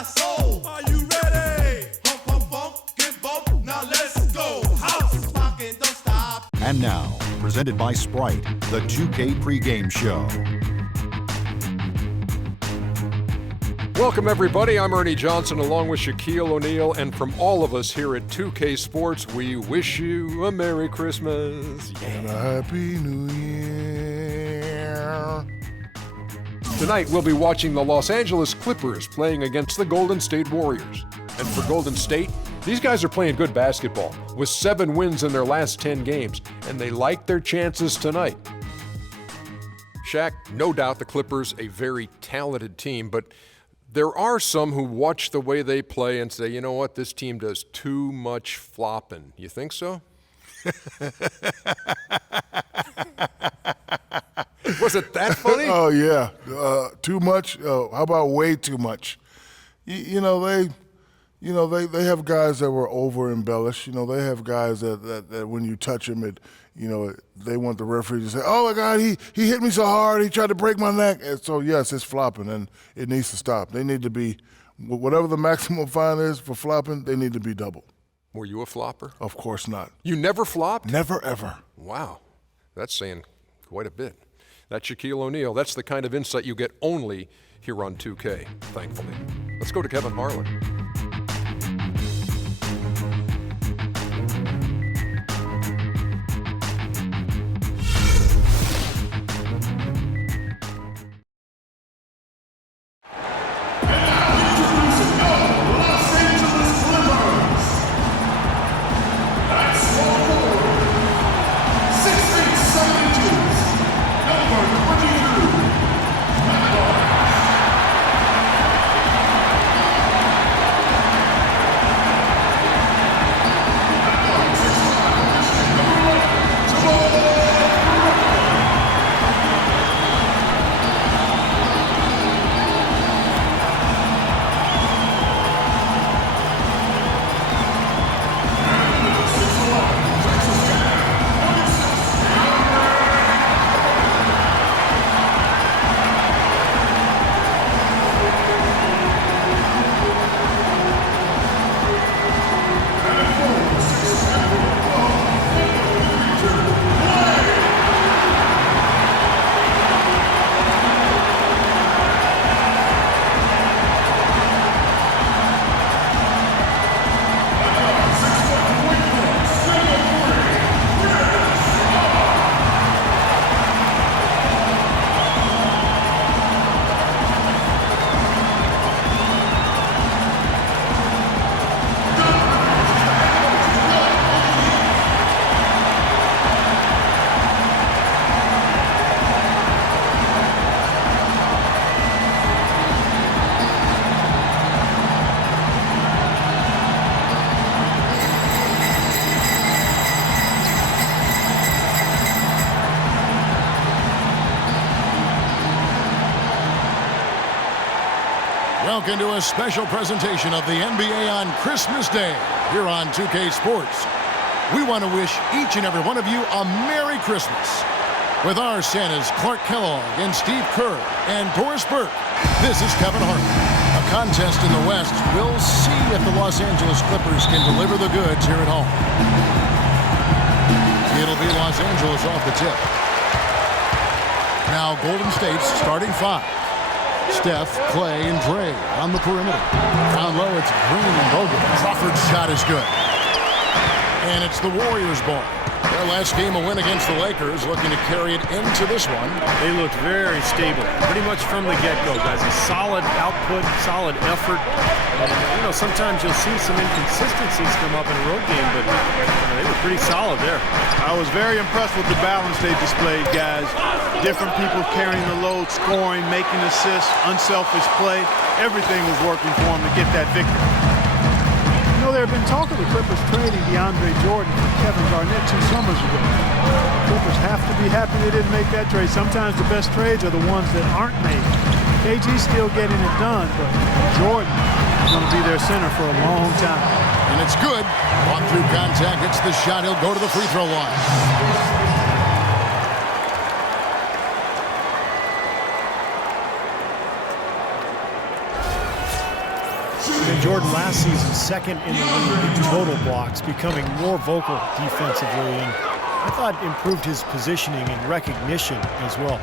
got soul. Are you ready? Pump, pump, pump, get bump. Now let's go. House rockin', don't stop. And now, presented by Sprite, the 2K pregame show. Welcome, everybody. I'm Ernie Johnson, along with Shaquille O'Neal, and from all of us here at 2K Sports, we wish you a Merry Christmas and a Happy New Year. Tonight, we'll be watching the Los Angeles Clippers playing against the Golden State Warriors. And for Golden State, these guys are playing good basketball with 7 wins in their last 10 games, and they like their chances tonight. Shaq, no doubt the Clippers a very talented team, but there are some who watch the way they play and say, you know what, this team does too much flopping. You think so? Was it that funny? Oh, yeah. Too much? How about way too much? They have guys that were over-embellished. They have guys that when you touch them, they want the referee to say, oh, my God, he hit me so hard, he tried to break my neck. And so, yes, it's flopping, and it needs to stop. They need to be, whatever the maximum fine is for flopping, they need to be doubled. Were you a flopper? Of course not. You never flopped? Never, ever. Wow. That's saying quite a bit. That's Shaquille O'Neal. That's the kind of insight you get only here on 2K, thankfully. Let's go to Kevin Harlan. Welcome to a special presentation of the NBA on Christmas Day here on 2K Sports. We want to wish each and every one of you a Merry Christmas. With our Santas Clark Kellogg and Steve Kerr and Doris Burke, this is Kevin Harlan. A contest in the West. We'll see if the Los Angeles Clippers can deliver the goods here at home. It'll be Los Angeles off the tip. Now Golden State's starting 5. Steph, Clay, and Dre on the perimeter. Down low, it's Green and Bogut. Crawford's shot is good. And it's the Warriors' ball. Their last game, a win against the Lakers, looking to carry it into this one. They looked very stable, pretty much from the get-go, guys. A solid output, solid effort. And, sometimes you'll see some inconsistencies come up in a road game, but they were pretty solid there. I was very impressed with the balance they displayed, guys. Different people carrying the load, scoring, making assists, unselfish play. Everything was working for them to get that victory. There had been talk of the Clippers trading DeAndre Jordan for Kevin Garnett 2 summers ago. The Clippers have to be happy they didn't make that trade. Sometimes the best trades are the ones that aren't made. KG's still getting it done, but Jordan is going to be their center for a long time. And it's good. Walk through contact, hits the shot. He'll go to the free throw line. And Jordan last season, second in the league in total blocks, becoming more vocal defensively, and I thought improved his positioning and recognition as well.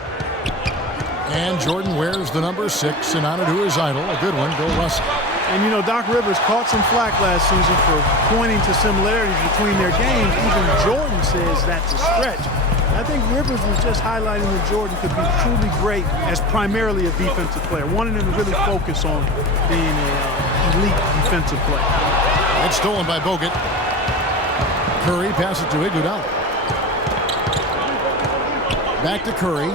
And Jordan wears the number 6 in honor to his idol, a good one, Bill Russell. And you know, Doc Rivers caught some flack last season for pointing to similarities between their games. Even Jordan says that's a stretch. I think Rivers was just highlighting that Jordan could be truly great as primarily a defensive player, wanting him to really focus on being an elite defensive player. It's stolen by Bogut. Curry passes to Iguodala. Back to Curry.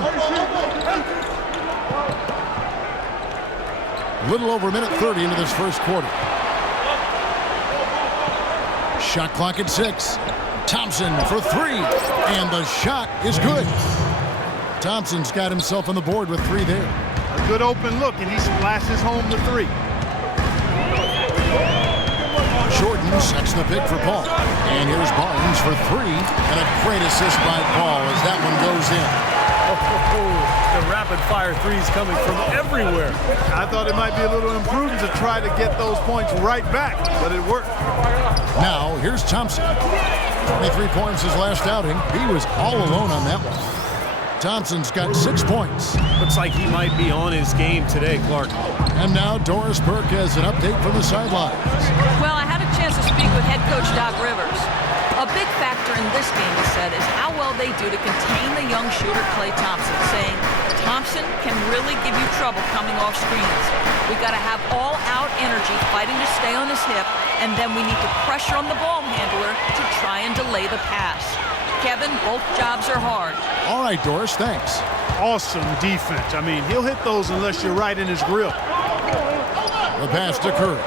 Little over a minute 30 into this first quarter. Shot clock at 6. Thompson for 3, and the shot is good. Thompson's got himself on the board with 3 there. A good open look, and he splashes home the 3. Jordan sets the pick for Paul. And here's Barnes for 3, and a great assist by Paul as that one goes in. The rapid-fire threes coming from everywhere. I thought it might be a little imprudent to try to get those points right back, but it worked. Now, here's Thompson. 23 points his last outing. He was all alone on that one. Thompson's got 6 points. Looks like he might be on his game today, Clark. And now Doris Burke has an update from the sidelines. Well, I had a chance to speak with head coach Doc Rivers. A big factor in this game, he said, is how well they do to contain the young shooter Klay Thompson, saying Thompson can really give you trouble coming off screens. We got to have all-out energy fighting to stay on his hip, and then we need to pressure on the ball handler to try and delay the pass. Kevin, both jobs are hard. All right, Doris, thanks. Awesome defense. I mean, he'll hit those unless you're right in his grill. The pass to Curry.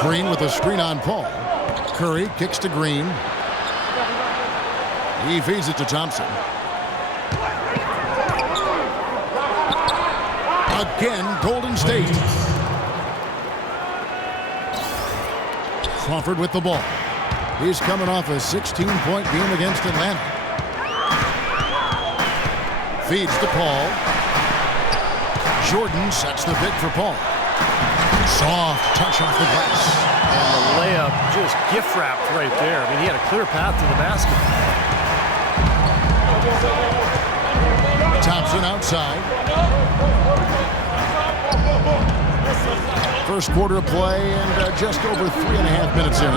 Green with a screen on Paul. Curry kicks to Green. He feeds it to Thompson. Again, Golden State. Crawford with the ball. He's coming off a 16-point game against Atlanta. Feeds to Paul. Jordan sets the pick for Paul. Soft touch off the glass. And the layup just gift wrapped right there. I mean, he had a clear path to the basket. Thompson outside. First quarter of play and just over 3.5 minutes in.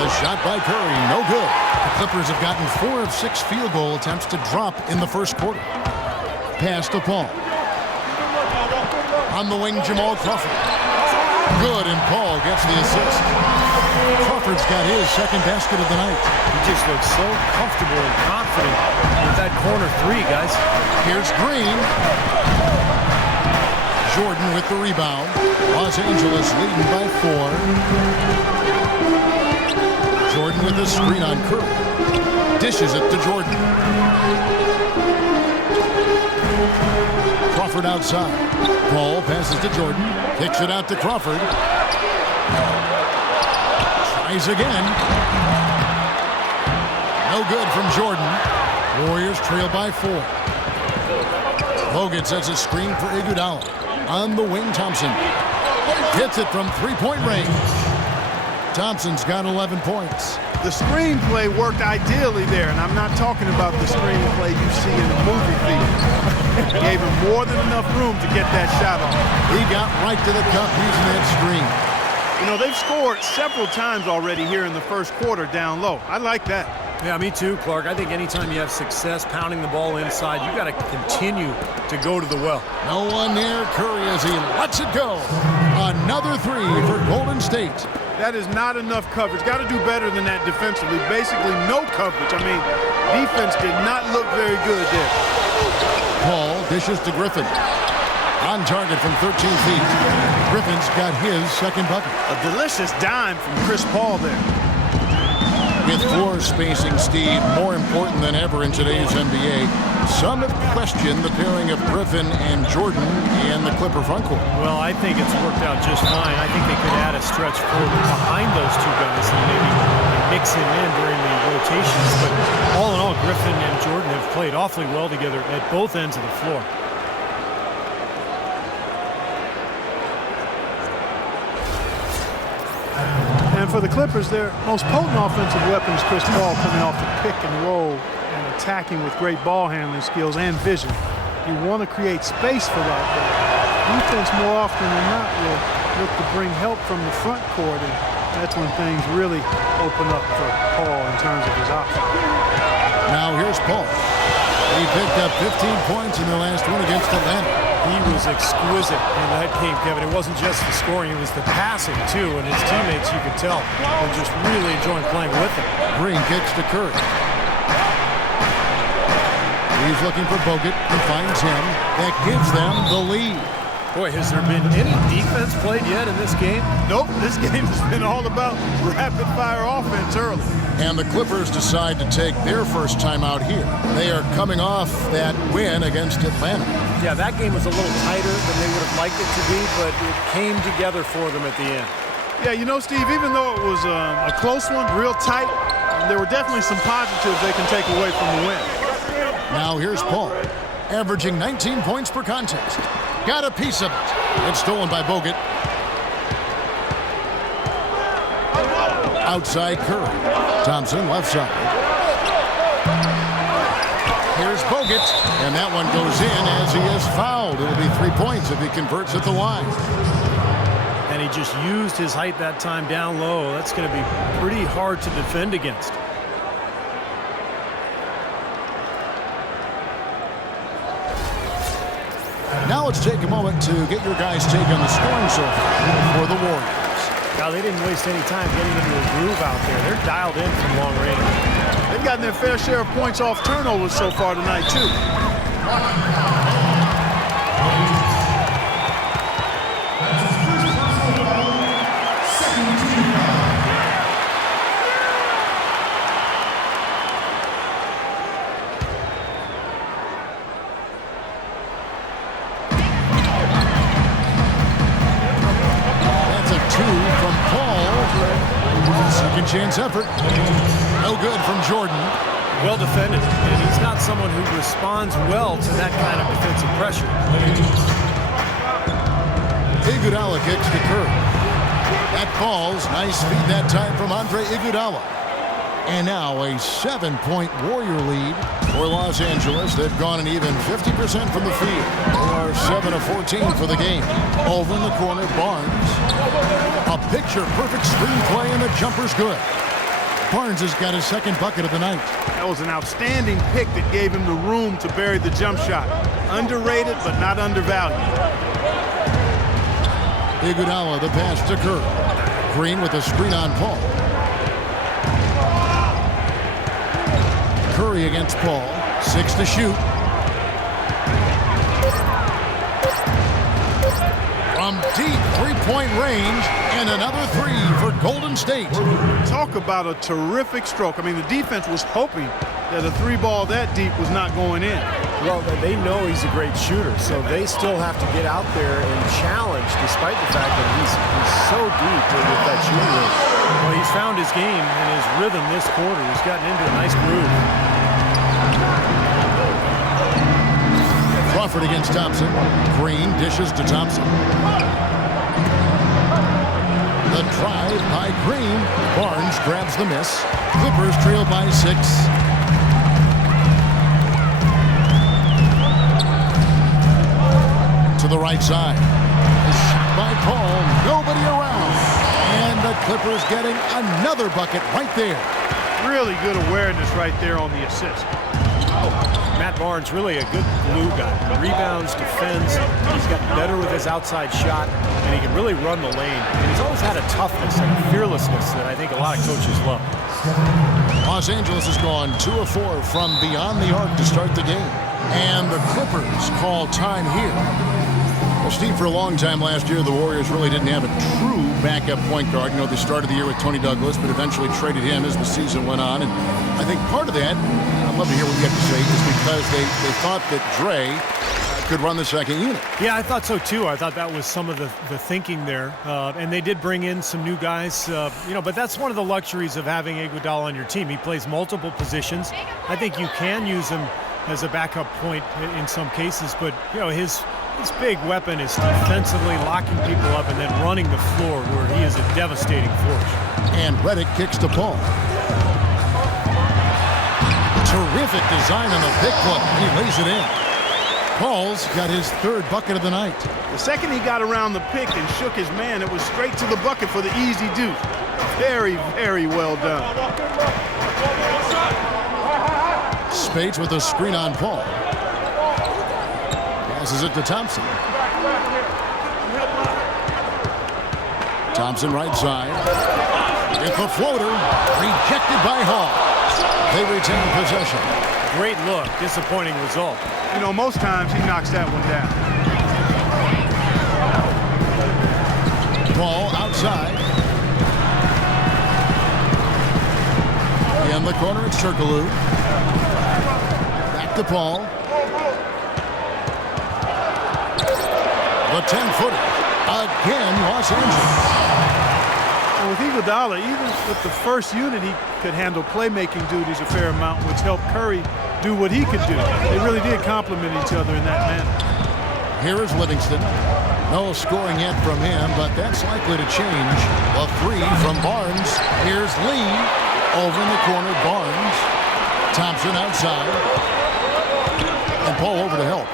The shot by Curry, no good. The Clippers have gotten 4 of 6 field goal attempts to drop in the first quarter. Pass to Paul. On the wing, Jamal Crawford. Good, and Paul gets the assist. Crawford's got his second basket of the night. He just looks so comfortable and confident with that corner 3, guys. Here's Green. Jordan with the rebound. Los Angeles leading by 4. Jordan with the screen on Curry. Dishes it to Jordan. Crawford outside. Paul passes to Jordan. Kicks it out to Crawford. Tries again. No good from Jordan. Warriors trail by 4. Bogut sets a screen for Iguodala. On the wing, Thompson. Hits it from 3-point range. Thompson's got 11 points. The screenplay worked ideally there, and I'm not talking about the screenplay you see in the movie theater. Gave him more than enough room to get that shot off. He got right to the cup using that screen. You know, they've scored several times already here in the first quarter down low. I like that. Yeah, me too, Clark. I think anytime you have success pounding the ball inside, you got to continue to go to the well. No one near Curry as he lets it go. Another 3 for Golden State. That is not enough coverage. Got to do better than that defensively. Basically no coverage. I mean, defense did not look very good there. Paul dishes to Griffin. On target from 13 feet. Griffin's got his second bucket. A delicious dime from Chris Paul there. With floor spacing, Steve, more important than ever in today's NBA, some have questioned the pairing of Griffin and Jordan and the Clipper front court. Well, I think it's worked out just fine. I think they could add a stretch forward behind those two guys and maybe mix him in during the rotations. But all in all, Griffin and Jordan have played awfully well together at both ends of the floor. for the Clippers, their most potent offensive weapon is Chris Paul, coming off the pick and roll and attacking with great ball handling skills and vision. You want to create space for that, but defense more often than not will look to bring help from the front court, and that's when things really open up for Paul in terms of his offense. Now here's Paul. He picked up 15 points in the last one against Atlanta. He was exquisite in that game, Kevin. It wasn't just the scoring, it was the passing, too. And his teammates, you could tell, were just really enjoying playing with him. Green kicks to Curry. He's looking for Bogut and finds him. That gives them the lead. Boy, has there been any defense played yet in this game? Nope, this game has been all about rapid-fire offense early. And the Clippers decide to take their first time out here. They are coming off that win against Atlanta. Yeah, that game was a little tighter than they would have liked it to be, but it came together for them at the end. Yeah, you know, Steve, even though it was a close one, real tight, there were definitely some positives they can take away from the win. Now here's Paul, averaging 19 points per contest. Got a piece of it. It's stolen by Bogut. Outside Curry. Thompson left side. Here's Bogut, and that one goes in as he is fouled. It'll be 3 points if he converts at the line. And he just used his height that time down low. That's going to be pretty hard to defend against. Now let's take a moment to get your guys' take on the scoring so far for the Warriors. Now, they didn't waste any time getting into a groove out there. They're dialed in from long range. They've gotten their fair share of points off turnovers so far tonight, too. Second chance effort. No good from Jordan. Well defended. And he's not someone who responds well to that kind of defensive pressure. Iguodala kicks to Curry. That falls. Nice feed that time from Andre Iguodala. And now a 7-point Warrior lead for Los Angeles. They've gone an even 50% from the field. They are 7 of 14 for the game. Over in the corner, Barnes. A picture-perfect screenplay, and the jumper's good. Barnes has got his second bucket of the night. That was an outstanding pick that gave him the room to bury the jump shot. Underrated, but not undervalued. Iguodala, the pass to Curry. Green with a screen on Paul. Curry against Paul. 6 to shoot. From deep three-point range, and another 3 for Golden State. Talk about a terrific stroke. I mean, the defense was hoping that a 3-ball that deep was not going in. Well, they know he's a great shooter, so they still have to get out there and challenge, despite the fact that he's so deep with that shooting range. Well, he's found his game and his rhythm this quarter. He's gotten into a nice groove. Crawford against Thompson. Green dishes to Thompson. The drive by Green. Barnes grabs the miss. Clippers trail by 6. To the right side. A shot by Paul. Nobody around. And the Clippers getting another bucket right there. Really good awareness right there on the assist. Matt Barnes, really a good glue guy. Rebounds, defends. He's gotten better with his outside shot, and he can really run the lane. And he's always had a toughness and a fearlessness that I think a lot of coaches love. Los Angeles has gone 2 of 4 from beyond the arc to start the game. And the Clippers call time here. Well, Steve, for a long time last year, the Warriors really didn't have a true backup point guard. You know, they started the year with Tony Douglas, but eventually traded him as the season went on. And I think part of that, I'd love to hear what you have to say, is because they thought that Dre could run the second unit. Yeah, I thought so too. I thought that was some of the thinking there. And they did bring in some new guys, but that's one of the luxuries of having Iguodala on your team. He plays multiple positions. I think you can use him as a backup point in some cases, but his His big weapon is defensively locking people up and then running the floor where he is a devastating force. And Reddick kicks to Paul. Terrific design on the pick play. He lays it in. Paul's got his third bucket of the night. The second he got around the pick and shook his man, it was straight to the bucket for the easy deuce. Very, very well done. Spades with a screen on Paul. Passes it to Thompson. Thompson right side. It's a floater. Rejected by Hall. They retain possession. Great look. Disappointing result. You know, most times he knocks that one down. Ball outside. In the corner, it's Turkoglu. Back to Paul. The 10-footer. Again, Los Angeles. And with Iguodala, even with the first unit, he could handle playmaking duties a fair amount, which helped Curry do what he could do. They really did complement each other in that manner. Here is Livingston. No scoring yet from him, but that's likely to change. A three from Barnes. Here's Lee. Over in the corner, Barnes. Thompson outside. And Paul over to help.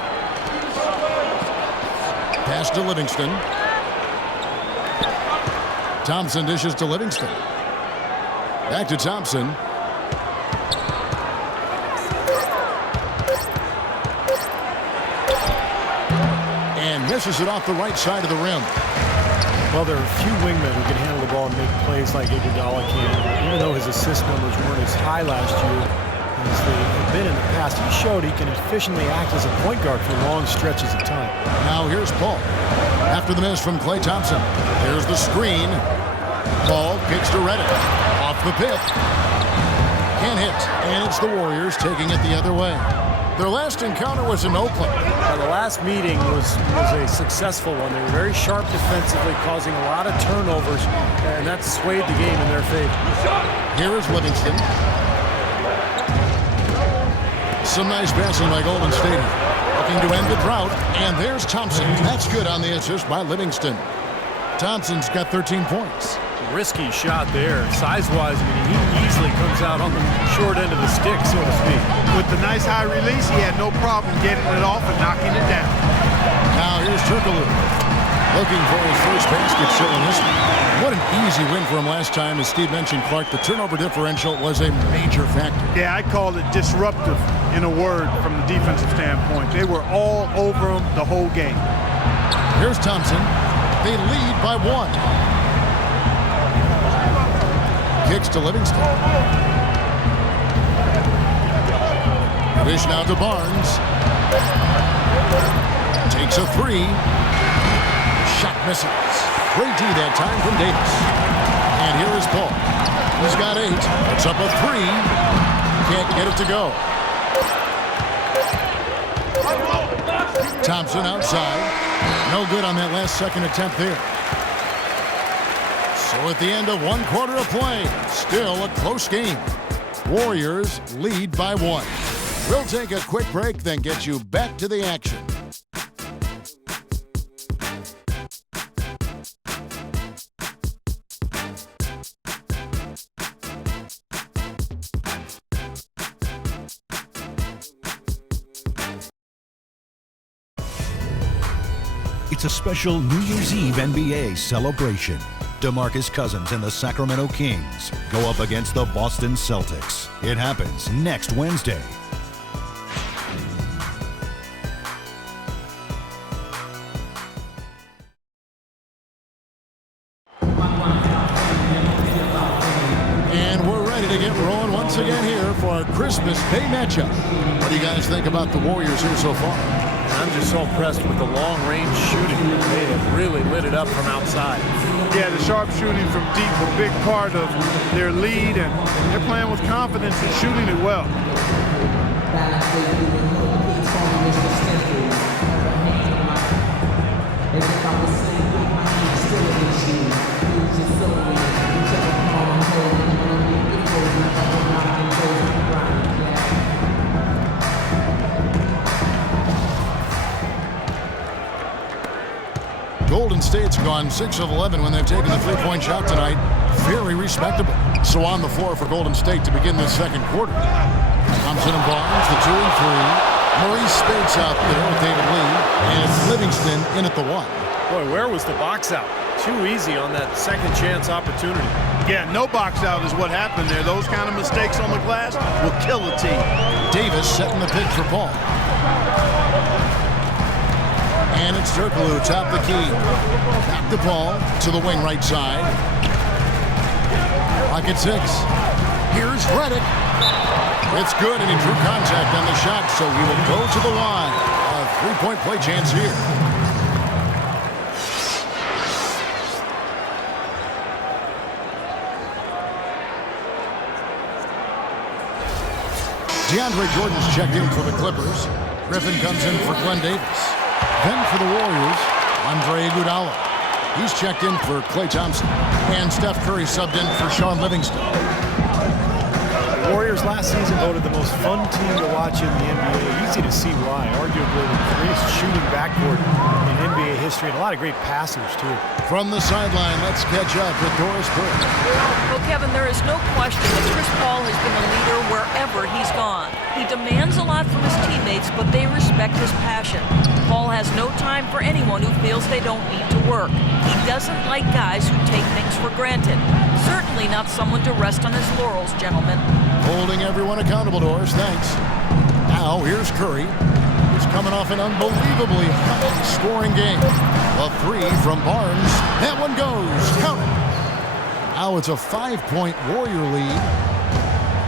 Pass to Livingston. Thompson dishes to Livingston. Back to Thompson. And misses it off the right side of the rim. Well, there are a few wingmen who can handle the ball and make plays like Iguodala can. Even though his assist numbers weren't as high last year as they have been in the past, he showed he can efficiently act as a point guard for long stretches of time. Now here's Paul. After the miss from Klay Thompson. Here's the screen. Paul kicks to Reddick. Off the pick. Can't hit. And it's the Warriors taking it the other way. Their last encounter was in Oakland. The last meeting was a successful one. They were very sharp defensively, causing a lot of turnovers, and that swayed the game in their favor. Here is Livingston. Some nice passing by Golden State. Looking to end the drought, and there's Thompson. That's good on the assist by Livingston. Thompson's got 13 points. Risky shot there. Size-wise, I mean, he easily comes out on the short end of the stick, so to speak. With the nice high release, he had no problem getting it off and knocking it down. Now here's Turkoglu. Looking for his first basket still in this one. What an easy win for him last time. As Steve mentioned, Clark, the turnover differential was a major factor. Yeah, I'd call it disruptive in a word from the defensive standpoint. They were all over him the whole game. Here's Thompson. They lead by one. Kicks to Livingston. Dish now to Barnes. Takes a three. Shot misses. Great D that time from Davis. And here is Paul. He's got 8. Puts up a three. Can't get it to go. Thompson outside. No good on that last second attempt there. So at the end of one quarter of play, still a close game. Warriors lead by 1. We'll take a quick break, then get you back to the action. It's a special New Year's Eve NBA celebration. DeMarcus Cousins and the Sacramento Kings go up against the Boston Celtics. It happens next Wednesday. And we're ready to get rolling once again here for our Christmas Day matchup. What do you guys think about the Warriors here so far? I'm just so impressed with the long-range shooting. They have really lit it up from outside. Yeah, the sharp shooting from deep, a big part of their lead, and they're playing with confidence and shooting it well. Golden State's gone 6 of 11 when they've taken the three-point shot tonight. Very respectable. So on the floor for Golden State to begin this second quarter. Thompson and Barnes, the 2 and 3. Maurice Spates out there with David Lee. And it's Livingston in at the 1. Boy, where was the box out? Too easy on that second chance opportunity. Yeah, no box out is what happened there. Those kind of mistakes on the glass will kill a team. Davis setting the pick for Paul. And it's Turkoglu, top the key. Back the ball to the wing right side. Pocket 6. Here's Redick. It's good, and he drew contact on the shot, so he will go to the line. A three-point play chance here. DeAndre Jordan's checked in for the Clippers. Griffin comes in for Glenn Davis. Then for the Warriors, Andre Iguodala. He's checked in for Klay Thompson. And Steph Curry subbed in for Sean Livingston. The Warriors last season voted the most fun team to watch in the NBA. Easy to see why. Arguably the greatest shooting backcourt in NBA history, and a lot of great passers, too. From the sideline, let's catch up with Doris Burke. Well, Kevin, there is no question that Chris Paul has been a leader wherever he's gone. He demands a lot from his teammates, but they respect his passion. Paul has no time for anyone who feels they don't need to work. He doesn't like guys who take things for granted. Certainly not someone to rest on his laurels, gentlemen. Holding everyone accountable, Doris. Thanks. Now, here's Curry. He's coming off an unbelievably high-scoring game. A 3 from Barnes. That one goes. Count it. Now it's a 5-point Warrior lead.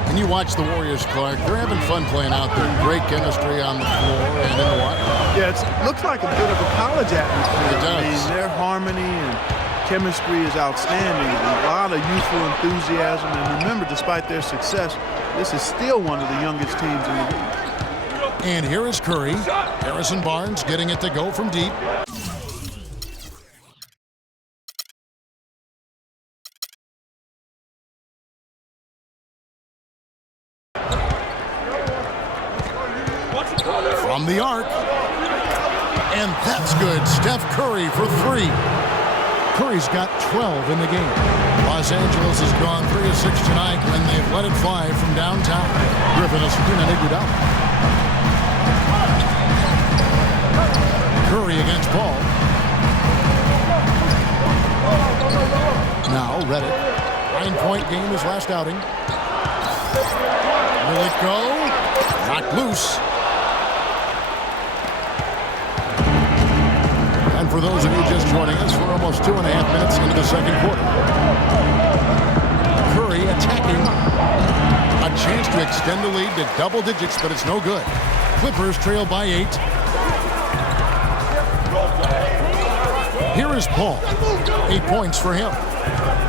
And you watch the Warriors, Clark. They're having fun playing out there. Great chemistry on the floor and in the water. Yeah, it looks like a bit of a college atmosphere. It does. I mean, their harmony and chemistry is outstanding. A lot of youthful enthusiasm. And remember, despite their success, this is still one of the youngest teams in the league. And here is Curry. Harrison Barnes getting it to go from deep. From the arc. And that's good. Steph Curry for 3. Curry's got 12 in the game. Los Angeles has gone 3 of 6 tonight when they've let it fly from downtown. Griffin is screen on Iguodala. Curry against Paul. Now Redick. 9-point game his last outing. Will it go? Knocked loose. And for those of you just joining us, we're almost 2.5 minutes into the second quarter. Curry attacking. A chance to extend the lead to double digits, but it's no good. Clippers trail by 8. Here is Paul. 8 points for him.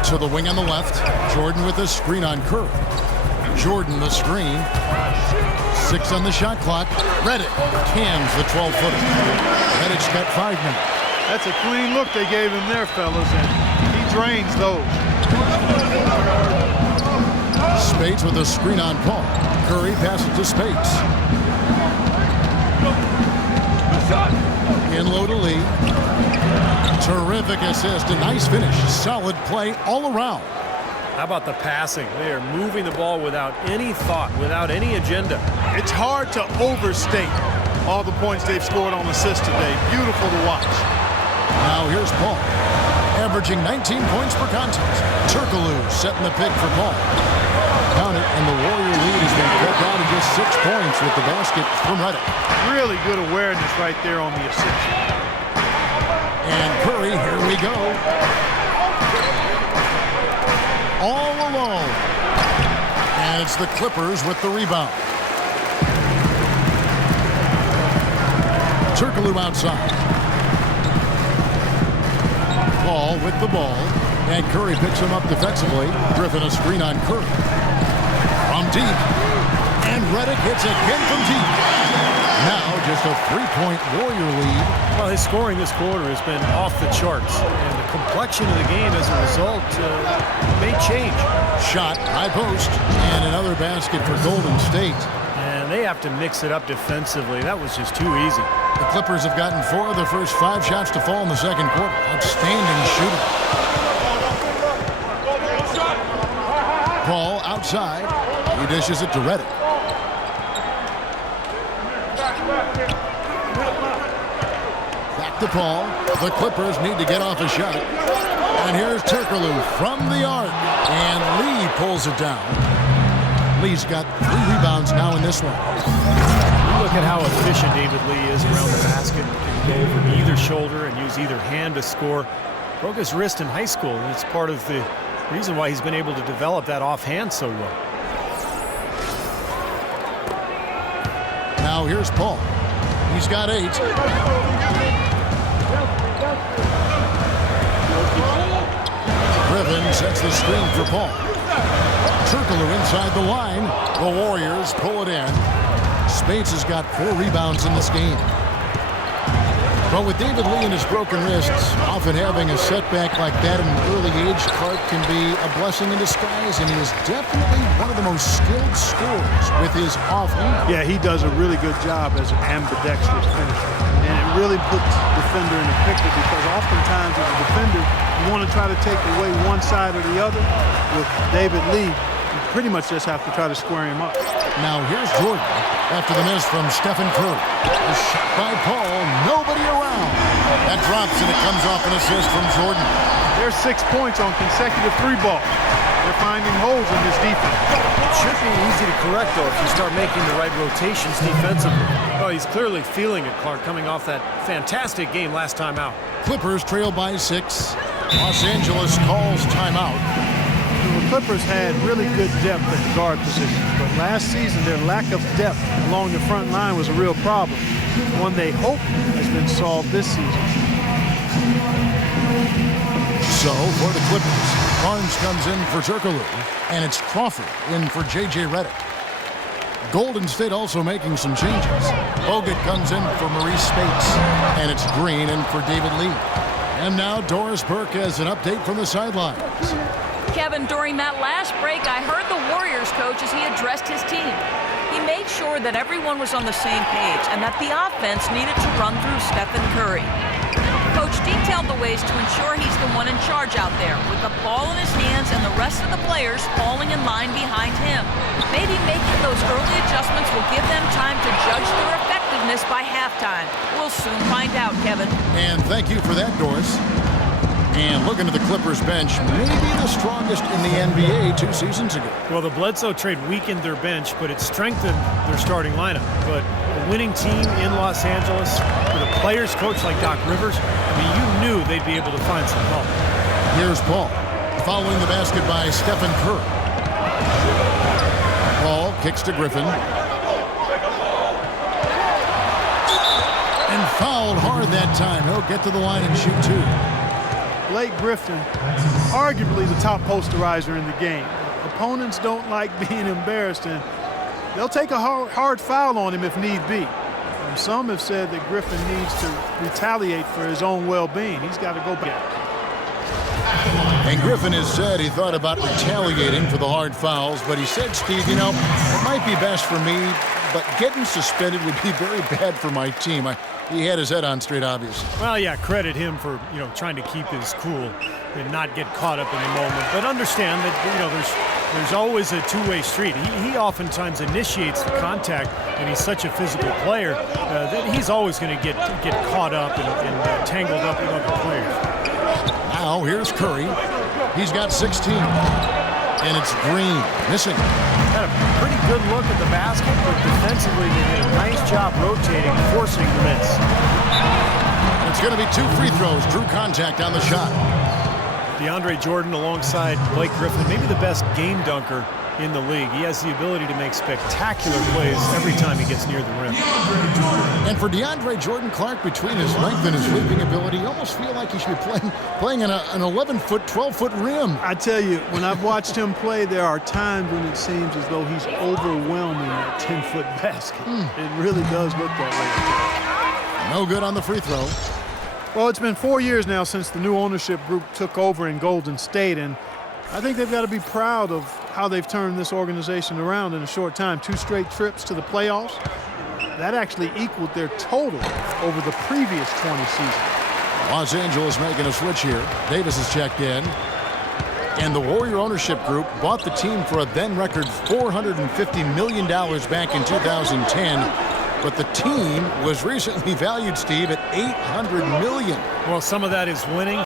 To the wing on the left. Jordan with a screen on Curry. Jordan the screen. 6 on the shot clock. Redick cans the 12-footer. Redick's got 5 minutes. That's a clean look they gave him there, fellas, and he drains those. Spates with a screen on Paul. Curry passes to Spates. In low to Lee. Terrific assist, a nice finish. Solid play all around. How about the passing? They are moving the ball without any thought, without any agenda. It's hard to overstate all the points they've scored on assists today. Beautiful to watch. Now here's Paul, averaging 19 points per contest. Turkoglu setting the pick for Paul. Count it, and the Warrior lead has been cut down to just 6 points with the basket from Redick. Really good awareness right there on the assist. And Curry, here we go. All alone. And it's the Clippers with the rebound. Turkoglu outside. Paul with the ball. And Curry picks him up defensively. Griffin a screen on Curry. From deep. And Redick hits again from deep. Now just a 3-point Warrior lead. Well, his scoring this quarter has been off the charts. And the complexion of the game as a result may change. Shot, high post. And another basket for Golden State. And they have to mix it up defensively. That was just too easy. The Clippers have gotten 4 of their first 5 shots to fall in the second quarter. Outstanding shooting. Paul outside. He dishes it to Reddick. Back to Paul. The Clippers need to get off a shot. And here's Turkoglu from the arc. And Lee pulls it down. Lee's got 3 rebounds now in this one. Look at how efficient David Lee is around the basket. Can go from either shoulder and use either hand to score. Broke his wrist in high school, and it's part of the reason why he's been able to develop that offhand so well. Now here's Paul. He's got 8. Griffin sets the screen for Paul. Turkoglu inside the line. The Warriors pull it in. Speights has got 4 rebounds in this game. But with David Lee and his broken wrists, often having a setback like that at an early age, Clark can be a blessing in disguise, and he is definitely one of the most skilled scorers with his offhand. Yeah, he does a really good job as an ambidextrous finisher. And it really puts the defender in the picture because oftentimes as a defender, you want to try to take away one side or the other. With David Lee, you pretty much just have to try to square him up. Now here's Jordan after the miss from Stephen Curry. A shot by Paul, nobody around. That drops and it comes off an assist from Jordan. There's 6 points on consecutive 3 balls. They're finding holes in this defense. It should be easy to correct, though, if you start making the right rotations defensively. Oh, he's clearly feeling it, Clark, coming off that fantastic game last time out. Clippers trail by 6. Los Angeles calls timeout. The Clippers had really good depth at the guard position, but last season their lack of depth along the front line was a real problem. One they hope has been solved this season. So for the Clippers, Barnes comes in for Turkoglu, and it's Crawford in for J.J. Redick. Golden State also making some changes. Bogut comes in for Maurice Speights, and it's Green in for David Lee. And now Doris Burke has an update from the sidelines. Kevin, during that last break, I heard the Warriors coach as he addressed his team. He made sure that everyone was on the same page and that the offense needed to run through Stephen Curry. Coach detailed the ways to ensure he's the one in charge out there, with the ball in his hands and the rest of the players falling in line behind him. Maybe making those early adjustments will give them time to judge their effectiveness by halftime. We'll soon find out, Kevin. And thank you for that, Doris. And looking at the Clippers bench, maybe the strongest in the NBA 2 seasons ago. Well, the Bledsoe trade weakened their bench, but it strengthened their starting lineup. But a winning team in Los Angeles with a players coach like Doc Rivers, I mean, you knew they'd be able to find some help. Here's Paul, following the basket by Stephen Curry. Paul kicks to Griffin. And fouled hard that time. He'll get to the line and shoot 2. Blake Griffin, arguably the top posterizer in the game. Opponents don't like being embarrassed, and they'll take a hard foul on him if need be. And some have said that Griffin needs to retaliate for his own well-being. He's got to go back. And Griffin has said he thought about retaliating for the hard fouls, but he said, Steve, you know, it might be best for me, but getting suspended would be very bad for my team. He had his head on straight, obviously. Well, yeah, credit him for, trying to keep his cool and not get caught up in the moment. But understand that, there's always a two-way street. He oftentimes initiates the contact, and he's such a physical player that he's always going to get caught up and tangled up with other players. Now, here's Curry. He's got 16. And it's Green, missing. Had a pretty good look at the basket, but defensively they did a nice job rotating, forcing the miss. And it's going to be 2 free throws. Drew contact on the shot. DeAndre Jordan alongside Blake Griffin, maybe the best game dunker in the league. He has the ability to make spectacular plays every time he gets near the rim. And for DeAndre Jordan, Clark, between his length and his leaping ability, you almost feel like he should be playing an 11-foot, 12-foot rim. I tell you, when I've watched him play, there are times when it seems as though he's overwhelming that 10-foot basket. It really does look that way. No good on the free throw. Well, it's been 4 years now since the new ownership group took over in Golden State, and I think they've got to be proud of how they've turned this organization around in a short time. 2 straight trips to the playoffs. That actually equaled their total over the previous 20 seasons. Los Angeles making a switch here. Davis is checked in. And the Warrior ownership group bought the team for a then record $450 million back in 2010. But the team was recently valued, Steve, at $800 million. Well, some of that is winning.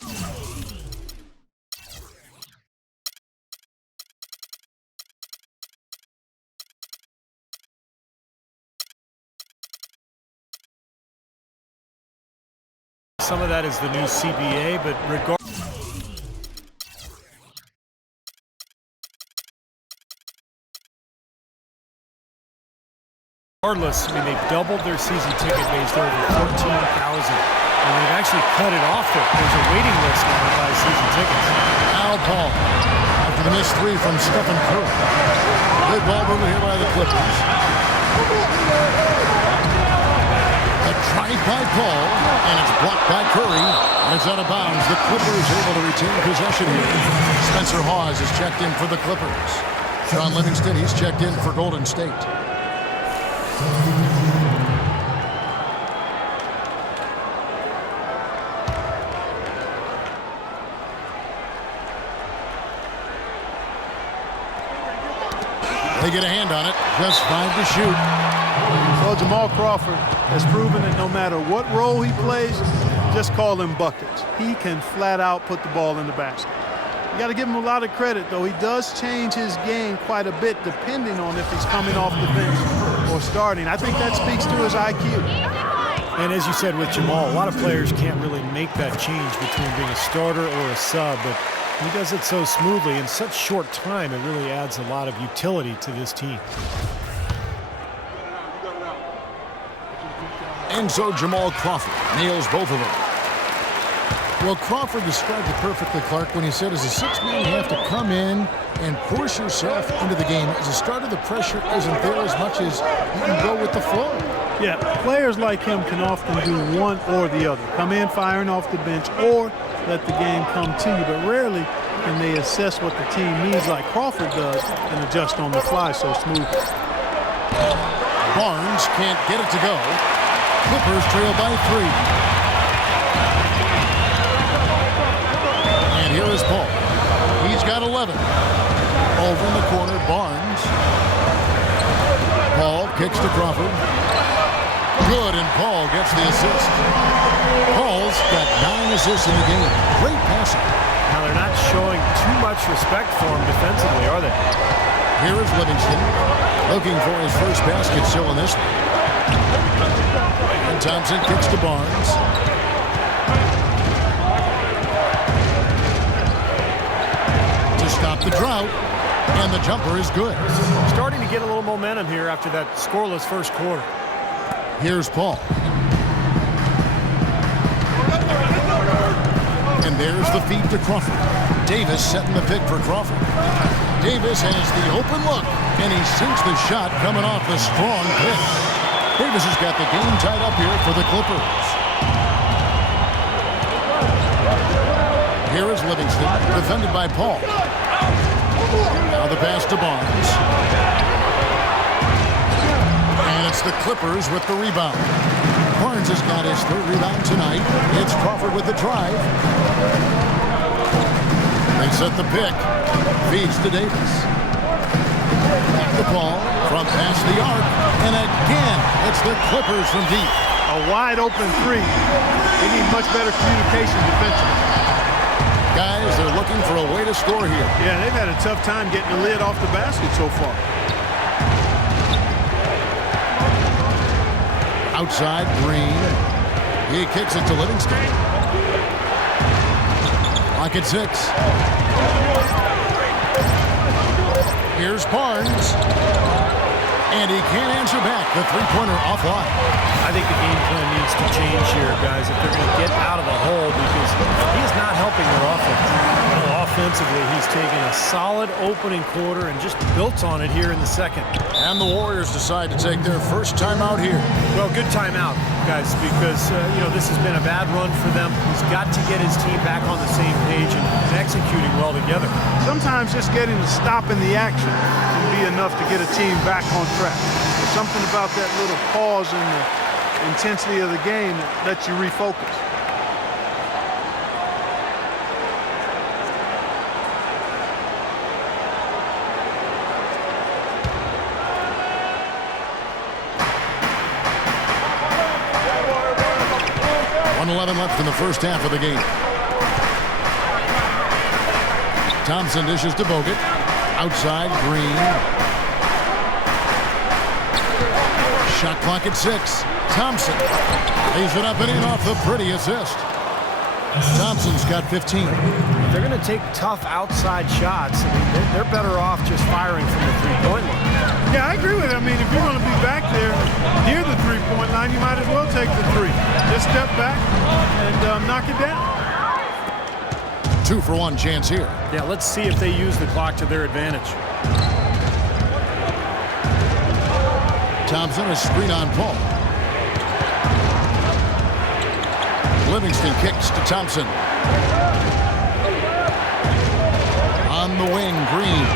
Some of that is the new CBA, but regardless, I mean, they've doubled their season ticket base to over 14,000, and they've actually cut it off there. There's a waiting list now to buy season tickets. Al Paul after the missed 3 from Stephen Curry. Good ball movement here by the Clippers. A drive by Paul, and it's blocked by Curry, and it's out of bounds. The Clippers able to retain possession here. Spencer Hawes is checked in for the Clippers. Sean Livingston, he's checked in for Golden State. They get a hand on it, just 5 to shoot. Well, Jamal Crawford has proven that no matter what role he plays, just call him buckets. He can flat out put the ball in the basket. You got to give him a lot of credit, though. He does change his game quite a bit depending on if he's coming off the bench or starting. I think that speaks to his IQ. And as you said with Jamal, a lot of players can't really make that change between being a starter or a sub, but he does it so smoothly in such short time. It really adds a lot of utility to this team. And so Jamal Crawford nails both of them. Well, Crawford described it perfectly, Clark, when he said as a 6-man you have to come in and force yourself into the game. As a starter, the pressure isn't there as much as you can go with the flow. Yeah, players like him can often do one or the other. Come in firing off the bench or let the game come to you, but rarely can they assess what the team needs like Crawford does and adjust on the fly so smoothly. Barnes can't get it to go. Clippers trail by 3. And here is Paul. He's got 11. Over in the corner, Barnes. Paul kicks to Crawford. Good, and Paul gets the assist. Paul's got 9 assists in the game. Great passing. Now, they're not showing too much respect for him defensively, are they? Here is Livingston, looking for his first basket still in this one. And Thompson kicks to Barnes. To stop the drought, and the jumper is good. Starting to get a little momentum here after that scoreless first quarter. Here's Paul. And there's the feed to Crawford. Davis setting the pick for Crawford. Davis has the open look, and he sinks the shot coming off the strong pick. Davis has got the game tied up here for the Clippers. Here is Livingston, defended by Paul. Now the pass to Barnes. And it's the Clippers with the rebound. Barnes has got his 3rd rebound tonight. It's Crawford with the drive. They set the pick. Feeds to Davis. Back the ball from past the arc. And again, it's the Clippers from deep. A wide open 3. They need much better communication defensively. Guys, they're looking for a way to score here. Yeah, they've had a tough time getting the lid off the basket so far. Outside, Green. He kicks it to Livingston. Lock at 6. Here's Barnes. And he can't answer back. The 3-pointer offline. I think the game plan needs to change here, guys, if they're going to get out of the hole, because he's not helping their offense. No offense, defensively. He's taken a solid opening quarter and just built on it here in the second. And the Warriors decide to take their first timeout here. Well, good timeout, guys, because, this has been a bad run for them. He's got to get his team back on the same page and executing well together. Sometimes just getting a stop in the action can be enough to get a team back on track. There's something about that little pause in the intensity of the game that lets you refocus. Left in the first half of the game. Thompson dishes to Bogut. Outside, Green. Shot clock at 6. Thompson lays it up and in off the pretty assist. Thompson's got 15. They're going to take tough outside shots. I mean, they're better off just firing from the three-point line. Yeah, I agree with it. I mean, if you're going to be back there near the three-point line, you might as well take the three. Just step back and knock it down. 2-for-1 chance here. Yeah, let's see if they use the clock to their advantage. Thompson, a screen on Paul. Livingston kicks to Thompson. On the wing, Green.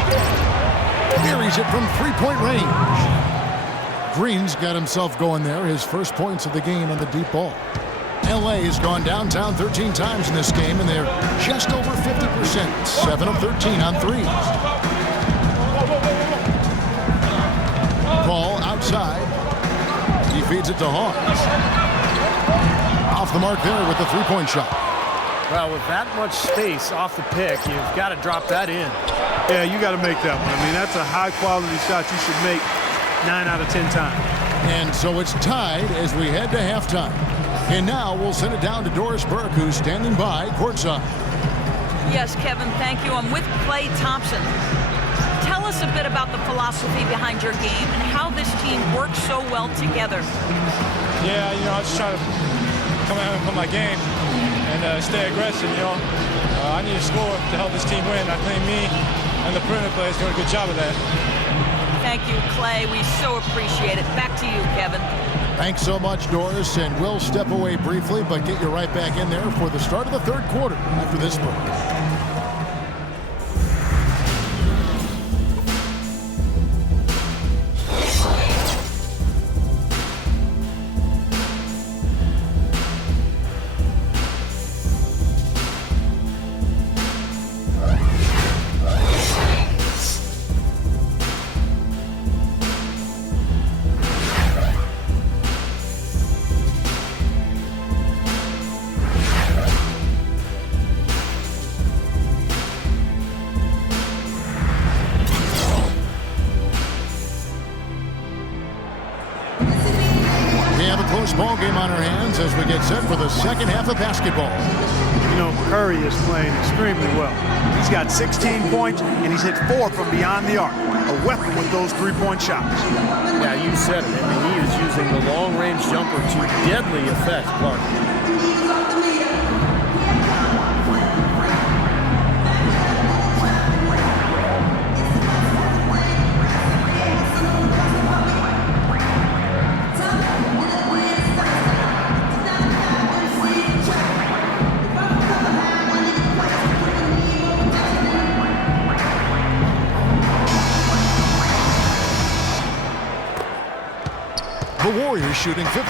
Buries it from three-point range. Green's got himself going there. His first points of the game on the deep ball. LA has gone downtown 13 times in this game, and they're just over 50%. 7 of 13 on threes. Ball outside. He feeds it to Hawes. Off the mark there with the three-point shot. Well, with that much space off the pick, you've got to drop that in. Yeah, you got to make that one. I mean, that's a high-quality shot you should make 9 out of 10 times. And so it's tied as we head to halftime. And now we'll send it down to Doris Burke, who's standing by courtside. Yes, Kevin, thank you. I'm with Klay Thompson. Tell us a bit about the philosophy behind your game and how this team works so well together. Yeah, I just try to come out and play my game and stay aggressive, I need to score to help this team win. I think me and the perimeter players doing a good job of that. Thank you, Klay. We so appreciate it. Back to you, Kevin. Thanks so much, Doris, and we'll step away briefly, but get you right back in there for the start of the third quarter after this break. Ball game on our hands as we get set for the second half of basketball. Curry is playing extremely well. He's got 16 points, and he's hit 4 from beyond the arc. A weapon with those three-point shots. Yeah, you said it. I mean, he is using the long-range jumper to deadly effect, Clark. The Warriors shooting 51%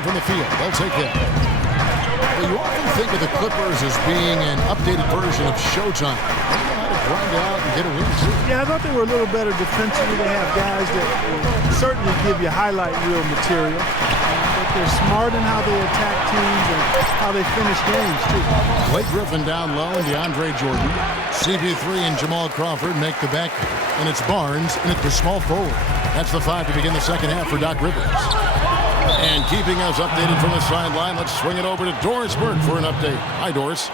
from the field. They'll take that. Well, you often think of the Clippers as being an updated version of Showtime. They know how to grind out and get a win, too. Yeah, I thought they were a little better defensively. They have guys that will certainly give you highlight reel material. But they're smart in how they attack teams and how they finish games, too. Blake Griffin down low and DeAndre Jordan. CP3 and Jamal Crawford make the back. And it's Barnes and it's the small forward. That's the 5 to begin the second half for Doc Rivers. And keeping us updated from the sideline, let's swing it over to Doris Burke for an update. Hi, Doris.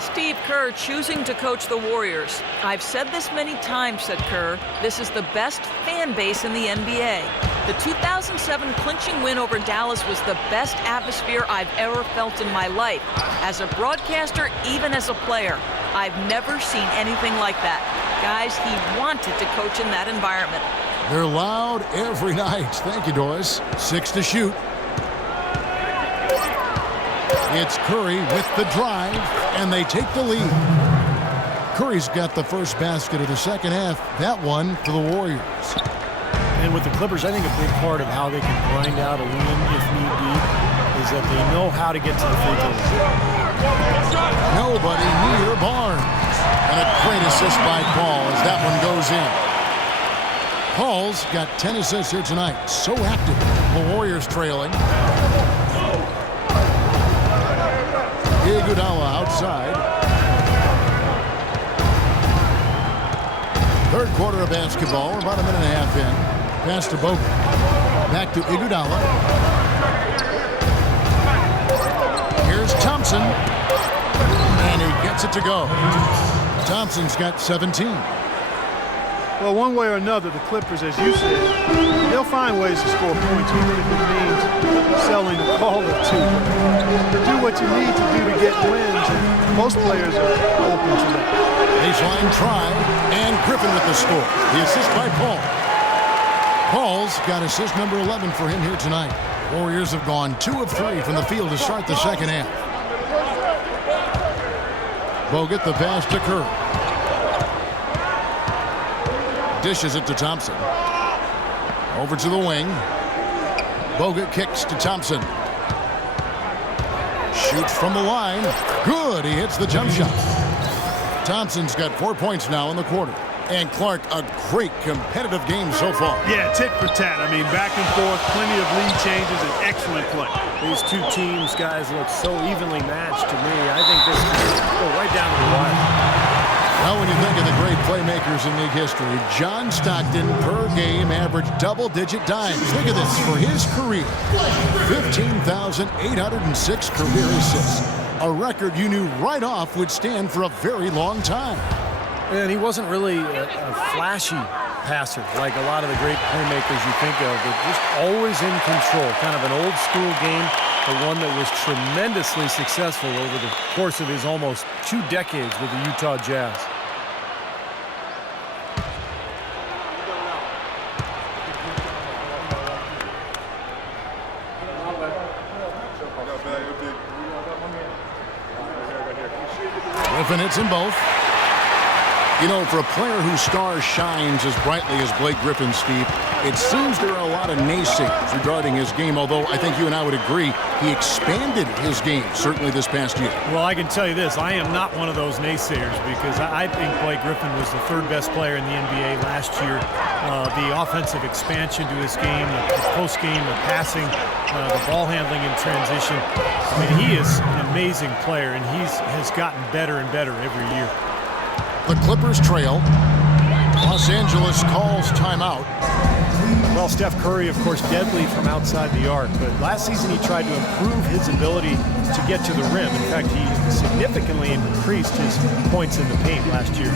Steve Kerr choosing to coach the Warriors. I've said this many times, said Kerr. This is the best fan base in the NBA. The 2007 clinching win over Dallas was the best atmosphere I've ever felt in my life. As a broadcaster, even as a player, I've never seen anything like that. Guys, he wanted to coach in that environment. They're loud every night. Thank you, Doris. 6 to shoot. It's Curry with the drive, and they take the lead. Curry's got the first basket of the second half. That one for the Warriors. And with the Clippers, I think a big part of how they can grind out a win if need be is that they know how to get to the free throw line. Nobody near Barnes. And a great assist by Paul as that one goes in. Paul's got 10 assists here tonight. So active. The Warriors trailing. Iguodala outside. Third quarter of basketball. We're about a minute and a half in. Pass to Bogut. Back to Iguodala. Here's Thompson. And he gets it to go. Thompson's got 17. Well, one way or another, the Clippers, as you said, they'll find ways to score points, even if it means selling a call or two. Do what you need to do to get wins, and most players are open to that. Baseline try, and Griffin with the score. The assist by Paul. Paul's got assist number 11 for him here tonight. Warriors have gone 2 of 3 from the field to start the second half. Bogut the pass to Curry. Dishes it to Thompson. Over to the wing. Bogut kicks to Thompson. Shoots from the line. Good. He hits the jump shot. Thompson's got 4 points now in the quarter. And Clark, a great competitive game so far. Yeah, tit for tat. I mean, back and forth, plenty of lead changes, and excellent play. These two teams, guys, look so evenly matched to me. I think this could go right down to the wire. Well, when you think of the great playmakers in league history, John Stockton per game averaged double-digit dimes. Look at this. For his career, 15,806 career assists. A record you knew right off would stand for a very long time. And he wasn't really a flashy passer like a lot of the great playmakers you think of, but just always in control. Kind of an old-school game, but one that was tremendously successful over the course of his almost 2 decades with the Utah Jazz. Griffin hits them both. You know, for a player whose star shines as brightly as Blake Griffin, Steve, it seems there are a lot of naysayers regarding his game, although I think you and I would agree he expanded his game, certainly this past year. Well, I can tell you this. I am not one of those naysayers because I think Blake Griffin was the 3rd best player in the NBA last year. The offensive expansion to his game, the post game, the passing, the ball handling in transition. I mean, he is an amazing player, and he has gotten better and better every year. The Clippers trail. Los Angeles calls timeout. Well, Steph Curry, of course, deadly from outside the arc, but last season he tried to improve his ability to get to the rim. In fact, he significantly increased his points in the paint last year.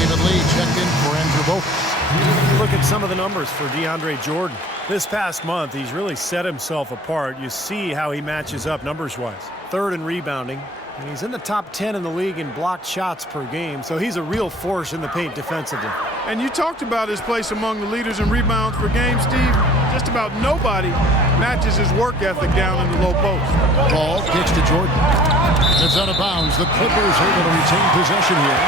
David Lee checked in for Andrew Bogut. Look at some of the numbers for DeAndre Jordan. This past month, he's really set himself apart. You see how he matches up numbers-wise. 3rd in rebounding. And he's in the top 10 in the league in blocked shots per game, so he's a real force in the paint defensively. And you talked about his place among the leaders in rebounds per game, Steve. Just about nobody matches his work ethic down in the low post. Ball kicks to Jordan. It's out of bounds. The Clippers able to retain possession here.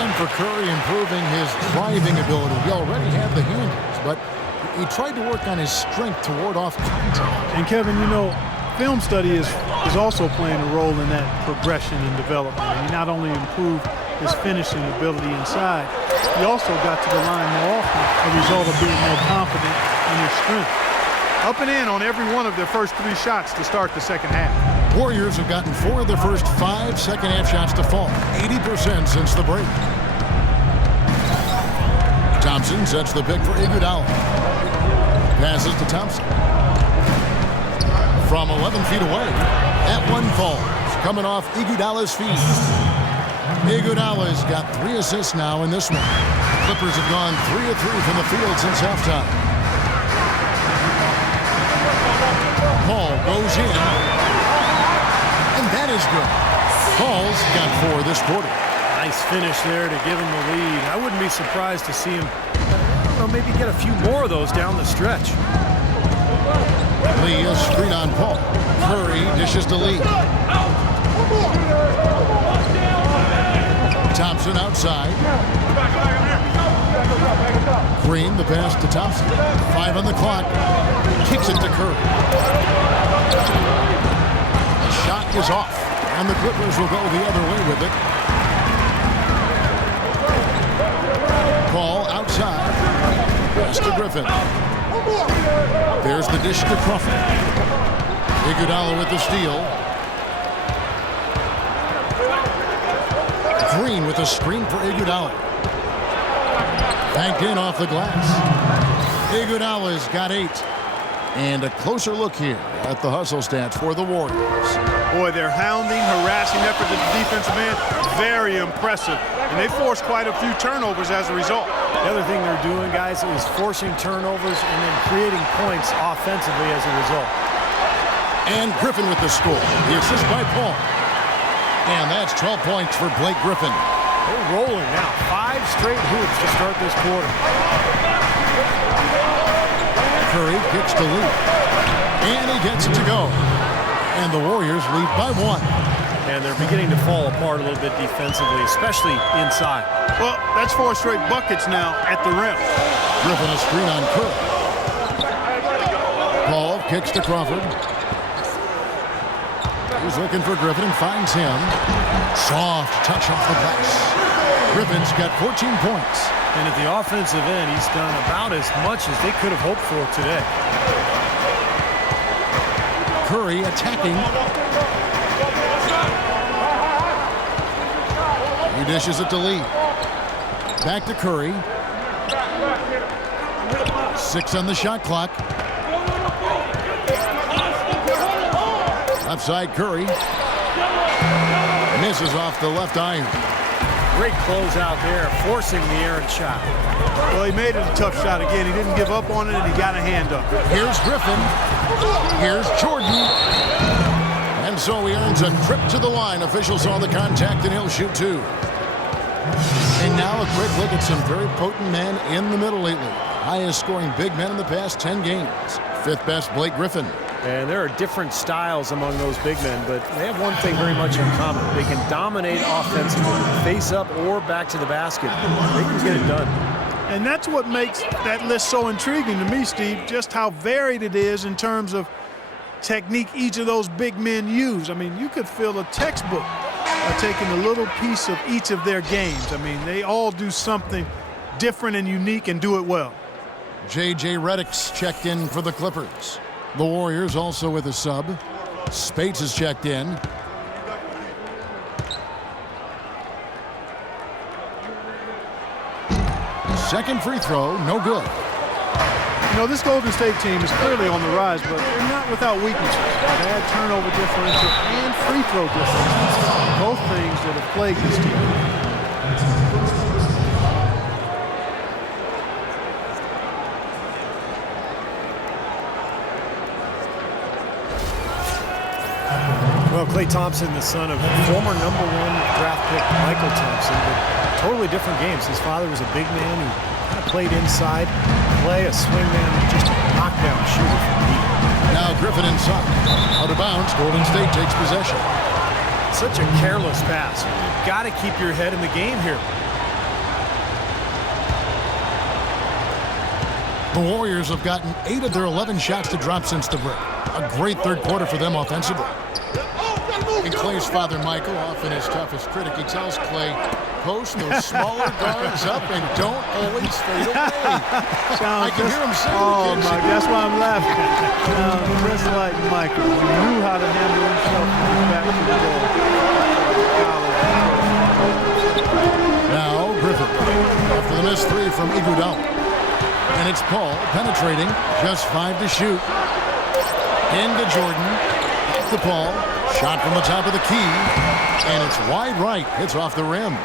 And for Curry improving his driving ability. He already had the handles, but he tried to work on his strength to ward off contact. And Kevin, you know, film study is also playing a role in that progression and development. And he not only improved his finishing ability inside, he also got to the line more often, a result of being more confident in his strength. Up and in on every one of their first 3 shots to start the second half. Warriors have gotten 4 of their first 5 second-half shots to fall, 80% since the break. Thompson sets the pick for Iguodala. Passes to Thompson. From 11 feet away, that one falls, coming off Iguodala's feet. Iguodala's got 3 assists now in this one. Clippers have gone 3 of 3 from the field since halftime. Paul goes in, and that is good. Paul's got 4 this quarter. Nice finish there to give him the lead. I wouldn't be surprised to see him, I don't know, maybe get a few more of those down the stretch. Lee, a screen on Paul. Curry dishes to Lee. Thompson outside. Green, the pass to Thompson. 5 on the clock. Kicks it to Curry. The shot is off, and the Clippers will go the other way with it. Paul outside. Pass to Griffin. There's the dish to Crawford. Iguodala with the steal. Green with a screen for Iguodala. Banked in off the glass. Iguodala's got 8. And a closer look here at the hustle stats for the Warriors. Boy, their hounding, harassing effort at the defensive end, very impressive. And they forced quite a few turnovers as a result. The other thing they're doing, guys, is forcing turnovers and then creating points offensively as a result. And Griffin with the score. The assist by Paul. And that's 12 points for Blake Griffin. They're rolling now. 5 straight hoops to start this quarter. Curry kicks to Lee. And he gets it to go. And the Warriors lead by 1. And they're beginning to fall apart a little bit defensively, especially inside. Well, that's 4 straight buckets now at the rim. Griffin a screen on Curry. Paul kicks to Crawford. He's looking for Griffin and finds him. Soft touch off the glass. Griffin's got 14 points. And at the offensive end, he's done about as much as they could have hoped for today. Curry attacking. He dishes it to Lee. Back to Curry. 6 on the shot clock. Outside Curry. Misses off the left iron. Great close out there, forcing the errant shot. Well, he made it a tough shot again. He didn't give up on it, and he got a hand up. Here's Griffin. Here's Jordan. And so he earns a trip to the line. Officials saw the contact, and he'll shoot 2. And now a quick look at some very potent men in the middle lately. Highest scoring big men in the past 10 games. 5th best, Blake Griffin. And there are different styles among those big men, but they have one thing very much in common. They can dominate offensively, face up or back to the basket. They can get it done. And that's what makes that list so intriguing to me, Steve, just how varied it is in terms of technique each of those big men use. I mean, you could fill a textbook by taking a little piece of each of their games. I mean, they all do something different and unique and do it well. J.J. Redick's checked in for the Clippers. The Warriors also with a sub. Spates is checked in. Second free throw, no good. You know, this Golden State team is clearly on the rise, but they're not without weaknesses. Bad turnover differential and free throw differential. Both things that have plagued this team. Well, Klay Thompson, the son of former #1 draft pick Michael Thompson, but totally different games. His father was a big man who kind of played inside. Klay, a swing man, just a knockdown shooter from deep. Now Griffin inside. Out of bounds, Golden State takes possession. Such a careless pass. You've got to keep your head in the game here. The Warriors have gotten 8 of their 11 shots to drop since the break. A great third quarter for them offensively. And Klay's father, Michael, often his toughest critic, he tells Klay, post those smaller guards up and don't always fade away. I can hear him saying oh, Mike, that's why I'm laughing. Just like Michael, he knew how to handle himself and get back to the goal. Now Griffin, after the missed 3 from Iguodala. And it's Paul penetrating, just 5 to shoot. Into Jordan, back to Paul. Shot from the top of the key, and it's wide right. It's off the rim.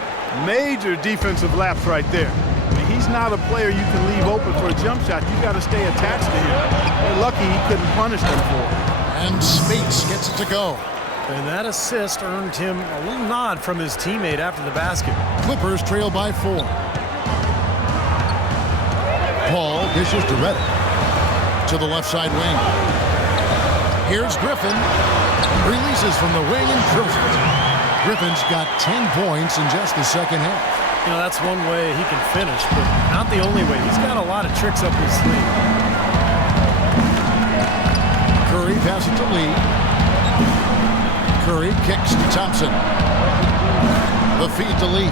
Major defensive lapse right there. I mean, he He's not a player you can leave open for a jump shot. You got to stay attached to him. They're lucky he couldn't punish them for it. And Spates gets it to go. And that assist earned him a little nod from his teammate after the basket. Clippers trail by 4. Paul dishes to Reddick. To the left side wing. Here's Griffin. Releases from the wing and drills it. Griffin's got 10 points in just the second half. You know, that's one way he can finish, but not the only way. He's got a lot of tricks up his sleeve. Curry passes to Lee. Curry kicks to Thompson. The feed to Lee.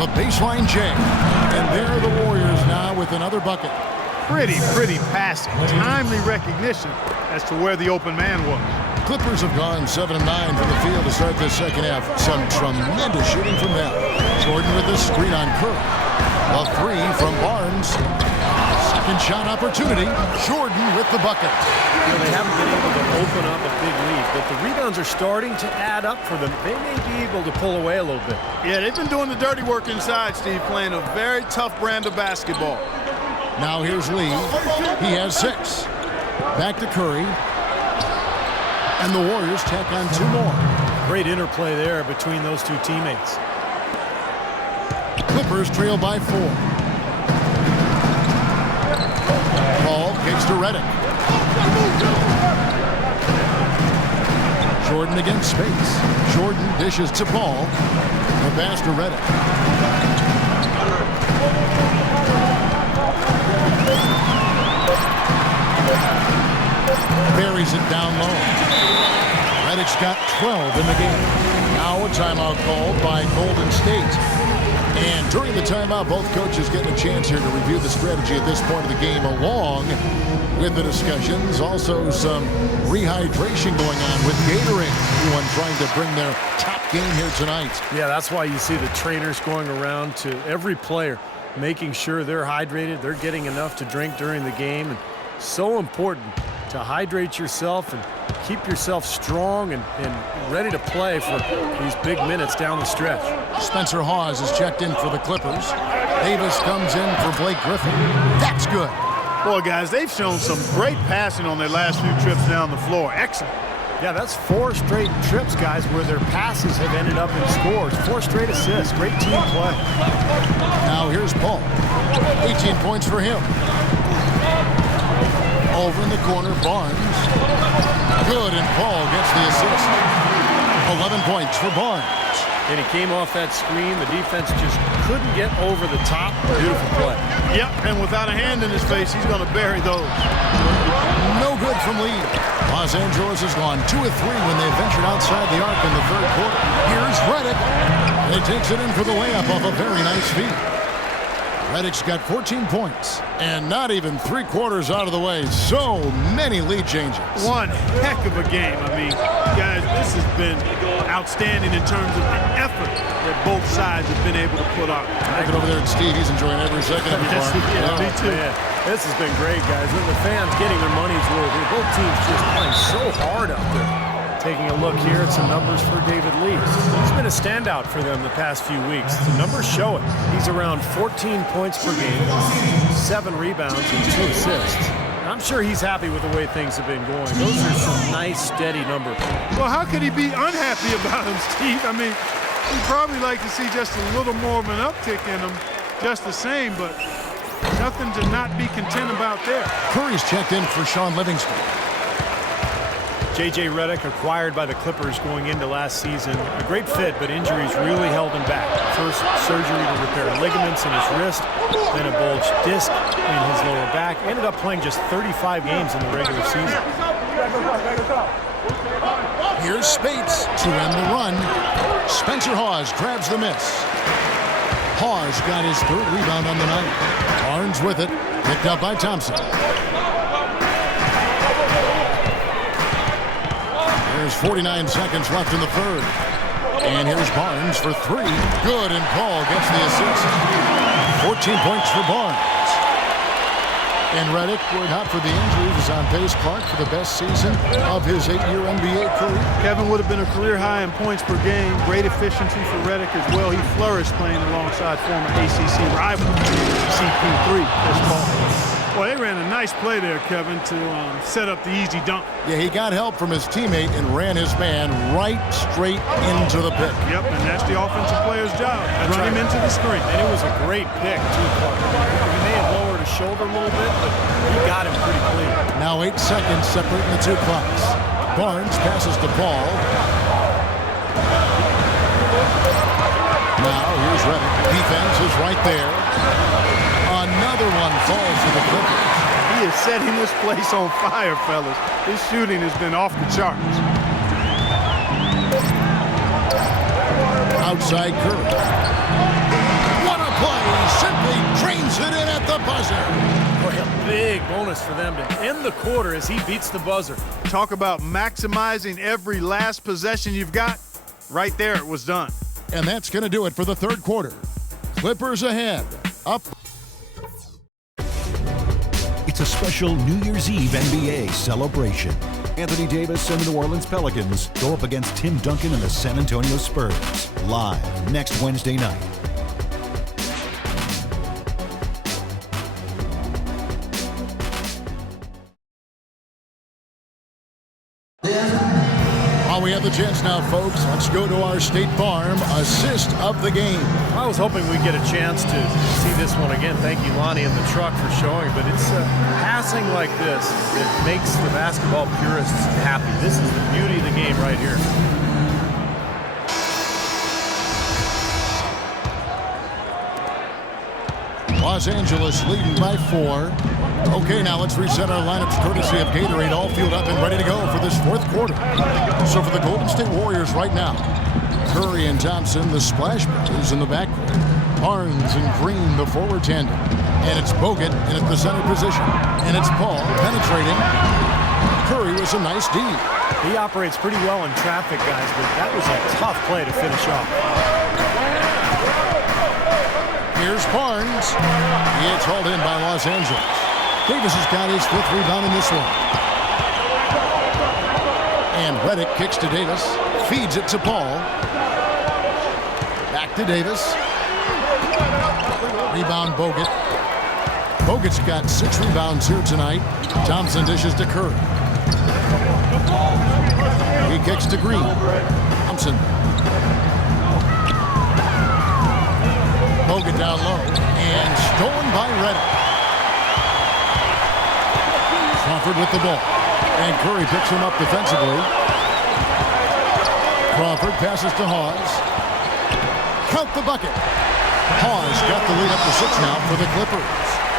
The baseline J. And there are the Warriors now with another bucket. Pretty passing. Timely recognition as to where the open man was. Clippers have gone 7 of 9 from the field to start this second half. Some tremendous shooting from them. Jordan with the screen on Curry. A 3 from Barnes. Second shot opportunity. Jordan with the bucket. You know, they haven't been able to open up a big lead, but the rebounds are starting to add up for them. They may be able to pull away a little bit. Yeah, they've been doing the dirty work inside, Steve, playing a very tough brand of basketball. Now here's Lee. He has 6. Back to Curry. And the Warriors tack on 2 more. Great interplay there between those two teammates. Clippers trail by 4. Paul kicks to Reddick. Jordan against Spates. Jordan dishes to Paul. The pass to Reddick. Buries it down low. Reddick's got 12 in the game. Now a timeout called by Golden State. And during the timeout, both coaches getting a chance here to review the strategy at this point of the game, along with the discussions. Also some rehydration going on with Gatorade. Everyone trying to bring their top game here tonight. Yeah, that's why you see the trainers going around to every player, making sure they're hydrated, they're getting enough to drink during the game. And so important to hydrate yourself and keep yourself strong and ready to play for these big minutes down the stretch. Spencer Hawes is checked in for the Clippers. Davis comes in for Blake Griffin. That's good. Boy, guys, they've shown some great passing on their last few trips down the floor. Excellent. Yeah, that's 4 straight trips, guys, where their passes have ended up in scores. 4 straight assists. Great team play. Now here's Paul. 18 points for him. Over in the corner, Barnes. Good, and Paul gets the assist. 11 points for Barnes. And he came off that screen. The defense just couldn't get over the top. Beautiful play. Yep, and without a hand in his face, he's going to bury those. No good from Lee. Los Angeles has gone 2 of 3 when they ventured outside the arc in the third quarter. Here's Reddick. He takes it in for the layup off a very nice feed. Reddick's got 14 points, and not even 3/4 out of the way. So many lead changes. One heck of a game. I mean, guys, this has been outstanding in terms of the effort that both sides have been able to put out. Look over there at Steve. He's enjoying every second of it. Yeah, me too. Man, this has been great, guys. The fans getting their money's worth here. Both teams just playing so hard out there. Taking a look here at some numbers for David Lee. He's been a standout for them the past few weeks. The numbers show it. He's around 14 points per game, 7 rebounds, and 2 assists. I'm sure he's happy with the way things have been going. Those are some nice, steady numbers. Well, how could he be unhappy about him, Steve? I mean, he'd probably like to see just a little more of an uptick in him, just the same, but nothing to not be content about there. Curry's checked in for Sean Livingston. J.J. Redick, acquired by the Clippers going into last season. A great fit, but injuries really held him back. First, surgery to repair ligaments in his wrist, then a bulged disc in his lower back. Ended up playing just 35 games in the regular season. Here's Spates to end the run. Spencer Hawes grabs the miss. Hawes got his 3rd rebound on the night. Barnes with it, picked up by Thompson. There's 49 seconds left in the 3rd. And here's Barnes for 3. Good, and Paul gets the assist. 14 points for Barnes. And Redick, were it not for the injuries, is on pace, Clark, for the best season of his 8-year NBA career. Kevin would have been a career high in points per game. Great efficiency for Redick as well. He flourished playing alongside former ACC rival CP3, Chris Paul. Well, they ran a nice play there, Kevin, to set up the easy dunk. Yeah, he got help from his teammate and ran his man right straight into the pick. Yep, and that's the offensive player's job. Run him into the screen. And it was a great pick, too, Clark. He may have lowered his shoulder a little bit, but he got him pretty clean. Now 8 seconds separating the two clocks. Barnes passes to Paul. Now here's Redick. Defense is right there. Another one falls to the Clippers. He is setting this place on fire, fellas. His shooting has been off the charts. Outside Curry. What a play! Simply drains it in at the buzzer. Boy, a big bonus for them to end the quarter as he beats the buzzer. Talk about maximizing every last possession you've got. Right there, it was done. And that's going to do it for the third quarter. Clippers ahead. Up. It's a special New Year's Eve NBA celebration. Anthony Davis and the New Orleans Pelicans go up against Tim Duncan and the San Antonio Spurs. Live next Wednesday night. While we have the chance now, folks, let's go to our State Farm assist of the game. I was hoping we'd get a chance to see this one again. Thank you, Lonnie, and the truck for showing. But it's passing like this that makes the basketball purists happy. This is the beauty of the game right here. Los Angeles leading by 4. Okay, now let's reset our lineups courtesy of Gatorade, all fueled up and ready to go for this fourth quarter. So for the Golden State Warriors right now, Curry and Thompson, the Splash Brothers in the backcourt. Barnes and Green, the forward tandem. And it's Bogut in at the center position. And it's Paul penetrating. Curry with a nice D. He operates pretty well in traffic, guys, but that was a tough play to finish off. Here's Barnes. It's hauled in by Los Angeles. Davis has got his 5th rebound in this one. And Redick kicks to Davis. Feeds it to Paul. Back to Davis. Rebound Bogut. Bogut's got 6 rebounds here tonight. Thompson dishes to Curry. He kicks to Green. Thompson. Bogut down low. And stolen by Redick. Crawford with the ball. And Curry picks him up defensively. Crawford passes to Hawes. Count the bucket. Hawes got the lead up to 6 now for the Clippers.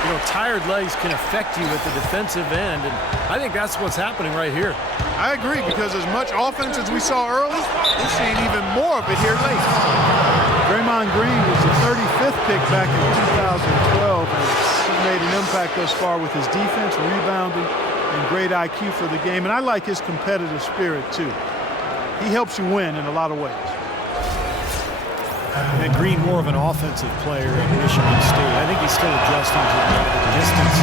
You know, tired legs can affect you at the defensive end, and I think that's what's happening right here. I agree, because as much offense as we saw early, we're seeing even more of it here late. Draymond Green was the 35th pick back in 2012, and he's made an impact thus far with his defense, rebounding, and great IQ for the game. And I like his competitive spirit, too. He helps you win in a lot of ways. And Green more of an offensive player at Michigan State. I think he's still adjusting to the distance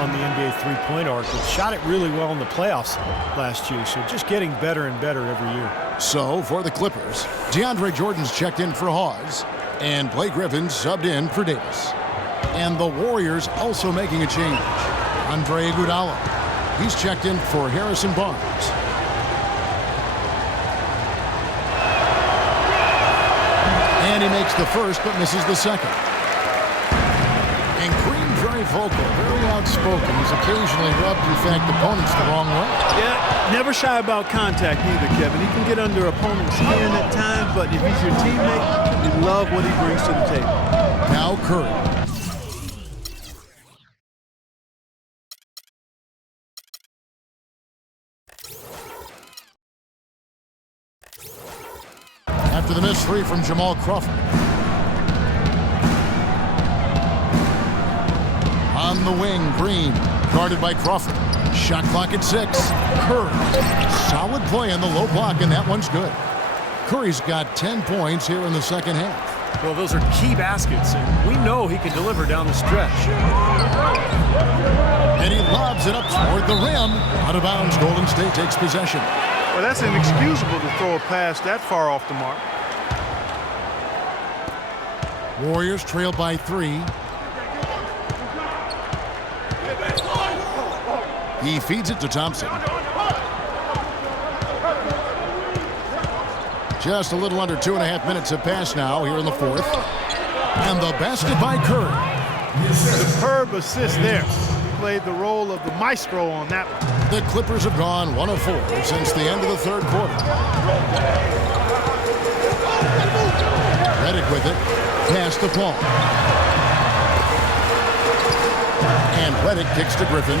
on the NBA three-point arc, but shot it really well in the playoffs last year, so just getting better and better every year. So for the Clippers, DeAndre Jordan's checked in for Hawes, and Blake Griffin's subbed in for Davis. And the Warriors also making a change. Andre Iguodala, he's checked in for Harrison Barnes. And he makes the first but misses the second. And Green very vocal, very outspoken. He's occasionally rubbed, in fact, opponents the wrong way. Yeah, never shy about contact either, Kevin. He can get under opponents' skin at times, but if he's your teammate, you love what he brings to the table. Now Curry. After the missed 3 from Jamal Crawford. On the wing, Green, guarded by Crawford. Shot clock at 6. Curry, solid play in the low block, and that one's good. Curry's got 10 points here in the second half. Well, those are key baskets, and we know he can deliver down the stretch. And he lobs it up toward the rim. Out of bounds, Golden State takes possession. Well, that's inexcusable to throw a pass that far off the mark. Warriors trail by 3. He feeds it to Thompson. Just a little under 2.5 minutes have passed now here in the fourth. And the basket by Curry. Superb assist there. He played the role of the maestro on that one. The Clippers have gone 1 of 4 since the end of the third quarter. Redick with it. Pass to Paul. And Redick kicks to Griffin.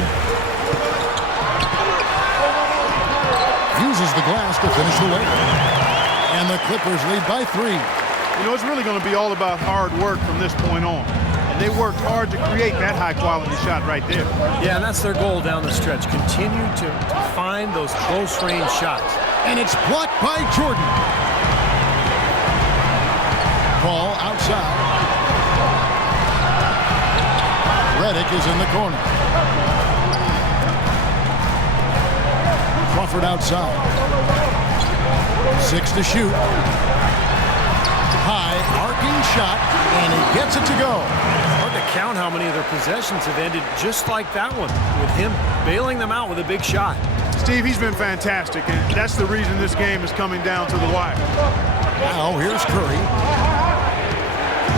Uses the glass to finish the layup. And the Clippers lead by 3. You know, it's really going to be all about hard work from this point on. And they worked hard to create that high-quality shot right there. Yeah, and that's their goal down the stretch. Continue to find those close-range shots. And it's blocked by Jordan. Ball outside. Redick is in the corner. Crawford outside. 6 to shoot. High, arcing shot, and he gets it to go. Hard to count how many of their possessions have ended just like that one, with him bailing them out with a big shot. Steve, he's been fantastic, and that's the reason this game is coming down to the wire. Now here's Curry.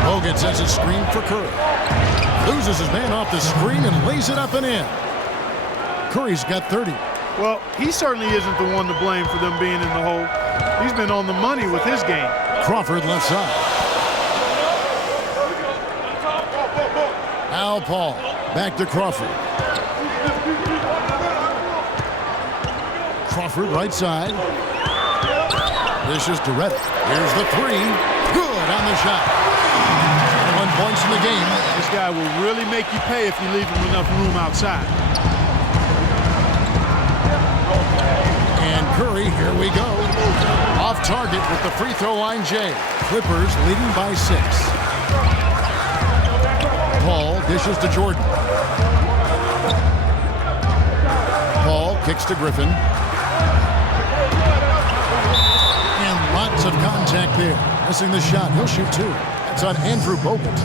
Bogut sends a screen for Curry. Loses his man off the screen and lays it up and in. Curry's got 30. Well, he certainly isn't the one to blame for them being in the hole. He's been on the money with his game. Crawford left side. Al Paul back to Crawford. Crawford right side. This is to Redick. Here's the 3. Good on the shot. 1 points in the game. This guy will really make you pay if you leave him enough room outside. And Curry, here we go. Off target with the free throw line, Jay. Clippers leading by 6. Paul dishes to Jordan. Paul kicks to Griffin. And lots of contact there. Missing the shot. He'll shoot 2. That's on Andrew Bogut.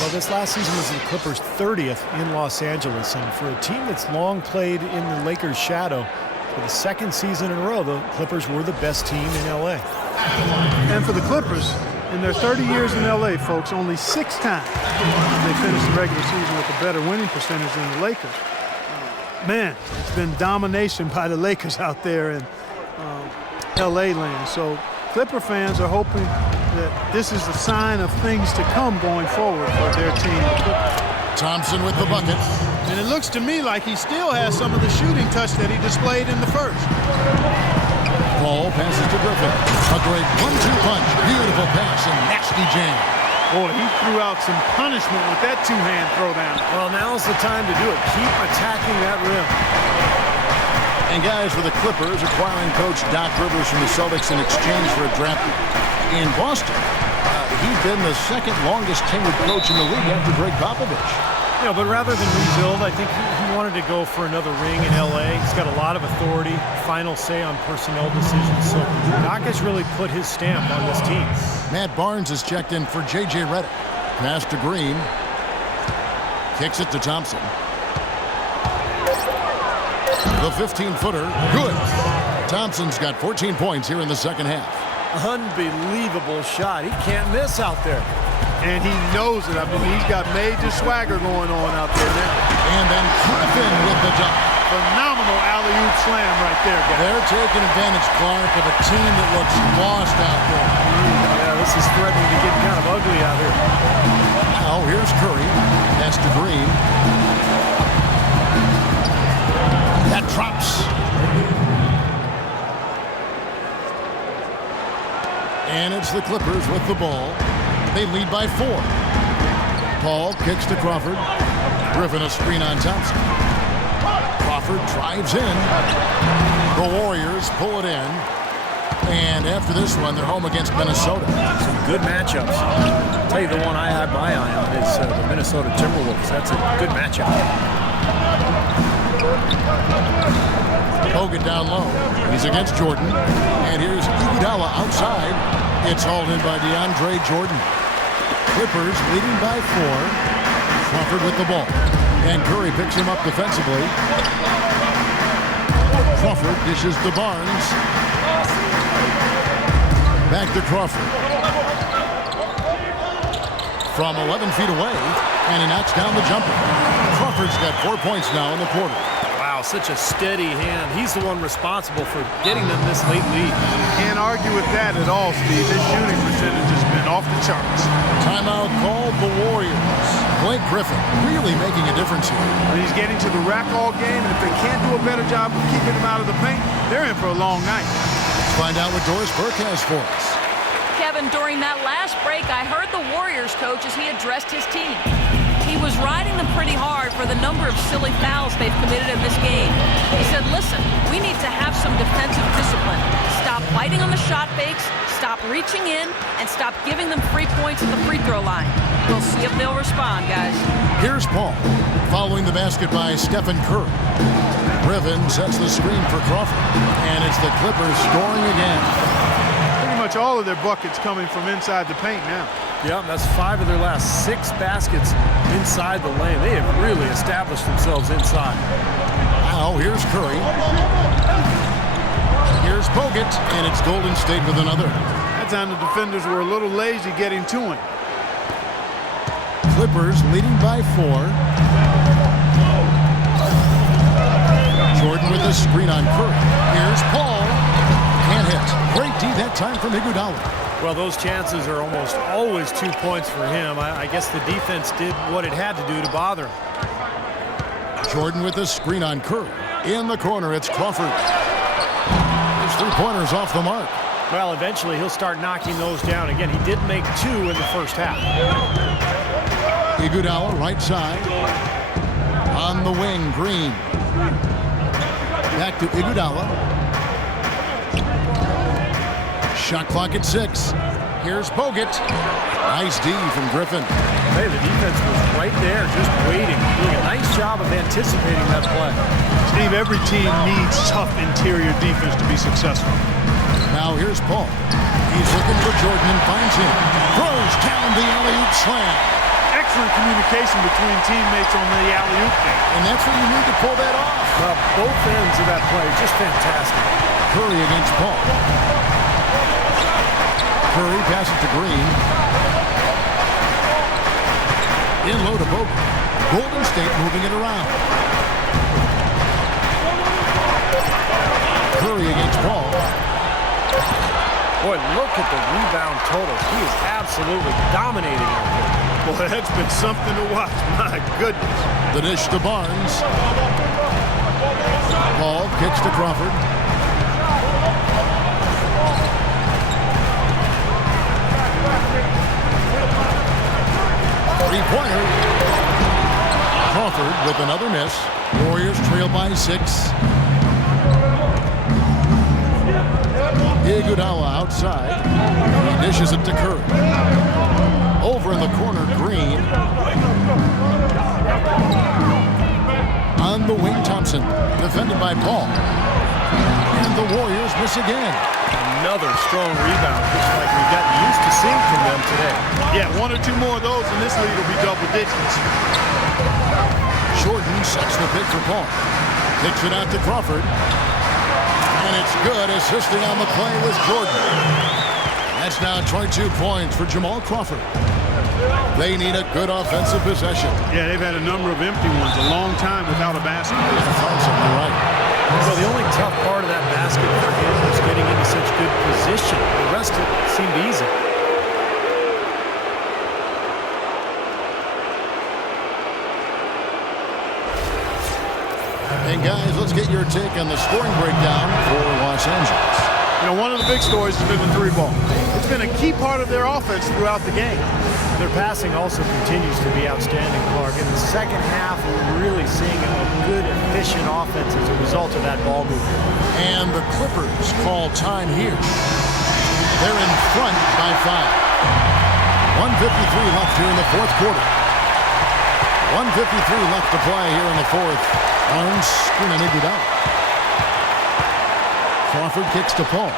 Well, this last season was the Clippers' 30th in Los Angeles, and for a team that's long played in the Lakers' shadow, for the second season in a row, the Clippers were the best team in L.A. And for the Clippers, in their 30 years in L.A., folks, only 6 times they finished the regular season with a better winning percentage than the Lakers. Man, it's been domination by the Lakers out there in L.A. land. So Clipper fans are hoping that this is a sign of things to come going forward for their team. Thompson with the bucket. And it looks to me like he still has some of the shooting touch that he displayed in the first. Paul passes to Griffin. A great 1-2 punch. Beautiful pass and nasty jam. Boy, he threw out some punishment with that 2-hand throwdown. Well, now's the time to do it. Keep attacking that rim. And guys, for the Clippers, acquiring coach Doc Rivers from the Celtics in exchange for a draft in Boston. He's been the second longest tenured coach in the league after Greg Popovich. You know, but rather than rebuild, I think he wanted to go for another ring in L.A. He's got a lot of authority, final say on personnel decisions. So Doc has really put his stamp on this team. Matt Barnes has checked in for J.J. Redick. Pass to Green. Kicks it to Thompson. The 15-footer, good. Thompson's got 14 points here in the second half. Unbelievable shot. He can't miss out there. And he knows it. I mean, he's got major swagger going on out there now. And then Griffin with the dunk. Phenomenal alley-oop slam right there, guys. They're taking advantage, Clark, of a team that looks lost out there. Yeah, this is threatening to get kind of ugly out here. Now, here's Curry. That's to Green. That drops. And it's the Clippers with the ball. They lead by 4. Paul kicks to Crawford. Griffin a screen on Thompson. Crawford drives in. The Warriors pull it in. And after this one, they're home against Minnesota. Some good matchups. I'll tell you the one I have my eye on is the Minnesota Timberwolves. That's a good matchup. Bogut down low. He's against Jordan. And here's Iguodala outside. It's hauled in by DeAndre Jordan. Clippers leading by 4. Crawford with the ball. And Curry picks him up defensively. Crawford dishes to Barnes. Back to Crawford. From 11 feet away, and he knocks down the jumper. Crawford's got 4 points now in the quarter. Wow, such a steady hand. He's the one responsible for getting them this late lead. Can't argue with that at all, Steve. His shooting percentage has been off the charts. Timeout called the Warriors. Blake Griffin really making a difference here. And he's getting to the rack all game, and if they can't do a better job of keeping him out of the paint, they're in for a long night. Let's find out what Doris Burke has for us. Kevin, during that last break, I heard the Warriors coach as he addressed his team. He was riding them pretty hard for the number of silly fouls they've committed in this game. He said, listen, we need to have some defensive discipline. Stop biting on the shot fakes, stop reaching in, and stop giving them free points at the free throw line. We'll see if they'll respond, guys. Here's Paul, following the basket by Stephen Curry. Griffin sets the screen for Crawford, and it's the Clippers scoring again. Pretty much all of their buckets coming from inside the paint now. Yep, that's 5 of their last 6 baskets inside the lane. They have really established themselves inside. Now here's Curry. Here's Bogut, and it's Golden State with another. That time the defenders were a little lazy getting to him. Clippers leading by 4. Jordan with the screen on Curry. Here's Paul. Can't hit. Great D that time from Iguodala. Well, those chances are almost always 2 points for him. I guess the defense did what it had to do to bother him. Jordan with the screen on Curry. In the corner, it's Crawford. His 3-pointers off the mark. Well, eventually he'll start knocking those down. Again, he did make 2 in the first half. Iguodala right side. On the wing, Green. Back to Iguodala. Shot clock at 6. Here's Bogut. Nice D from Griffin. Hey, the defense was right there, just waiting. Doing a nice job of anticipating that play. Steve, every team needs tough interior defense to be successful. Now here's Paul. He's looking for Jordan and finds him. Throws down the alley-oop slam. Excellent communication between teammates on the alley-oop game. And that's where you need to pull that off. Well, both ends of that play, just fantastic. Curry against Paul. Curry passes to Green. In low to Bogut. Golden State moving it around. Curry against Paul. Boy, look at the rebound totals. He is absolutely dominating out there. Boy, that's been something to watch. My goodness. The dish to Barnes. Paul kicks to Crawford. Three-pointer. Crawford with another miss. Warriors trail by 6. Iguodala outside. He dishes it to Curry. Over in the corner, Green. On the wing, Thompson. Defended by Paul. And the Warriors miss again. Another strong rebound, just like we've gotten used to seeing from them today. Yeah, 1 or 2 more of those, and this lead will be double digits. Jordan sets the pick for Paul. Kicks it out to Crawford. And it's good, assisting on the play with Jordan. That's now 22 points for Jamal Crawford. They need a good offensive possession. Yeah, they've had a number of empty ones, a long time without a basket. You're right. So the only tough part of that basket for him was getting into such good position. The rest of it seemed easy. And guys, let's get your take on the scoring breakdown for Los Angeles. You know, one of the big stories has been the 3-ball. It's been a key part of their offense throughout the game. Their passing also continues to be outstanding, Clark. In the second half, we're really seeing a good, efficient offense as a result of that ball movement. And the Clippers call time here. They're in front by 5. 1:53 left here in the fourth quarter. 1:53 left to play here in the fourth. Barnes going to dig it out. Crawford kicks to Paul.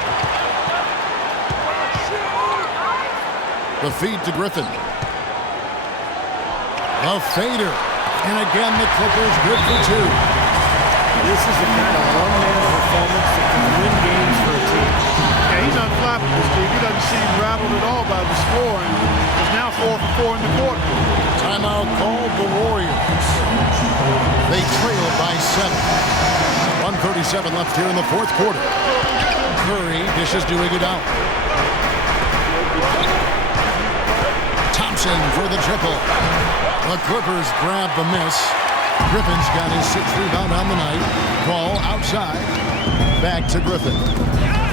The feed to Griffin. A fader. And again, the Clippers good for 2. This is the kind of one-man performance that can win games for a team. Yeah, he's unflappable, Steve. He doesn't seem rattled at all by the score, and he's now 4 for 4 in the quarter. Timeout called the Warriors. They trail by 7. 1:37 left here in the fourth quarter. Curry dishes to Iguodala. Thompson for the triple. The Clippers grab the miss. Griffin's got his 6th rebound on the night. Ball outside. Back to Griffin.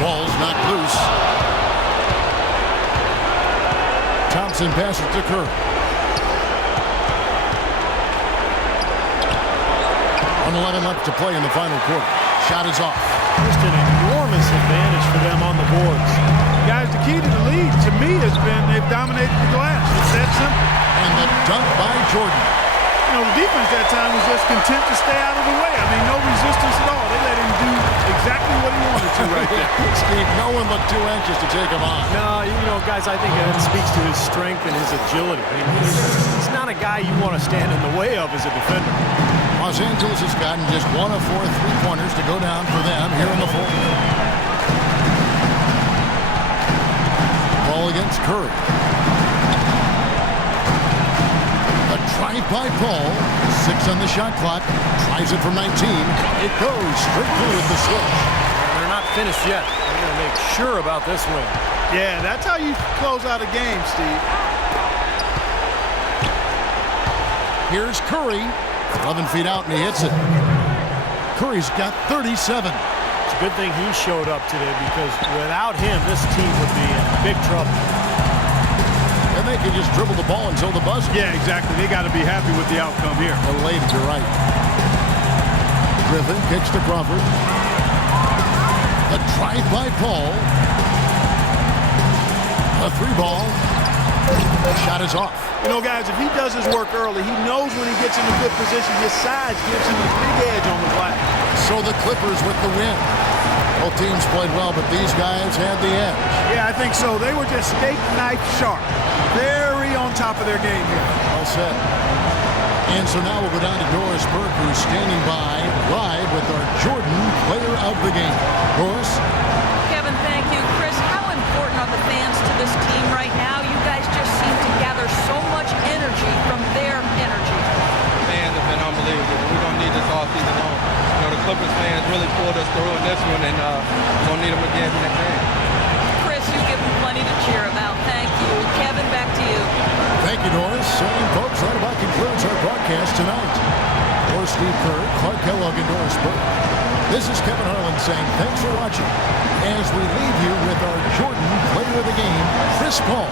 Ball's knocked loose. Thompson passes to Curry. 1:11 left to play in the final quarter. Shot is off. Just an enormous advantage for them on the boards. Guys, the key to the lead, to me, has been they've dominated the glass. It's that simple. And the dunk by Jordan. You know, the defense that time was just content to stay out of the way. I mean, no resistance at all. They let him do exactly what he wanted to right there. Steve, no one looked too anxious to take him on. No, you know, guys, I think that speaks to his strength and his agility. I mean, he's not a guy you want to stand in the way of as a defender. Los Angeles has gotten just 1 of 4 3-pointers to go down for them here in the fourth. Ball against Curry. A drive by Paul. 6 on the shot clock. Tries it from 19. It goes straight through with the switch. They're not finished yet. They're going to make sure about this win. Yeah, that's how you close out a game, Steve. Here's Curry. 11 feet out and he hits it. Curry's got 37. It's a good thing he showed up today because without him, this team would be in big trouble. And they can just dribble the ball until the buzzer. Yeah, exactly. They got to be happy with the outcome here. Elated, you're right. Griffin kicks to Crawford. A drive by Paul. A 3-ball. Shot is off. You know, guys, if he does his work early, he knows when he gets in a good position, his size gives him a big edge on the glass. So the Clippers with the win. Both teams played well, but these guys had the edge. Yeah, I think so. They were just steak knife sharp. Very on top of their game here. Well said. And so now we'll go down to Doris Burke, who's standing by live with our Jordan Player of the Game. Doris? Kevin, thank you. Chris, how important are the fans to this team right now? You guys just seem to gather so much energy from their energy. The fans have been unbelievable. We're going to need this all season long. You know, the Clippers fans really pulled us through in this one, and we're going to need them again next game. Chris, you give them plenty to cheer about. Thank you. Kevin, back to you. Thank you, Doris. And folks, right about concludes our broadcast tonight. For Steve Kerr, Clark Kellogg, and Doris Burke, this is Kevin Harlan saying thanks for watching as we leave you with our Jordan Player of the Game, Chris Paul.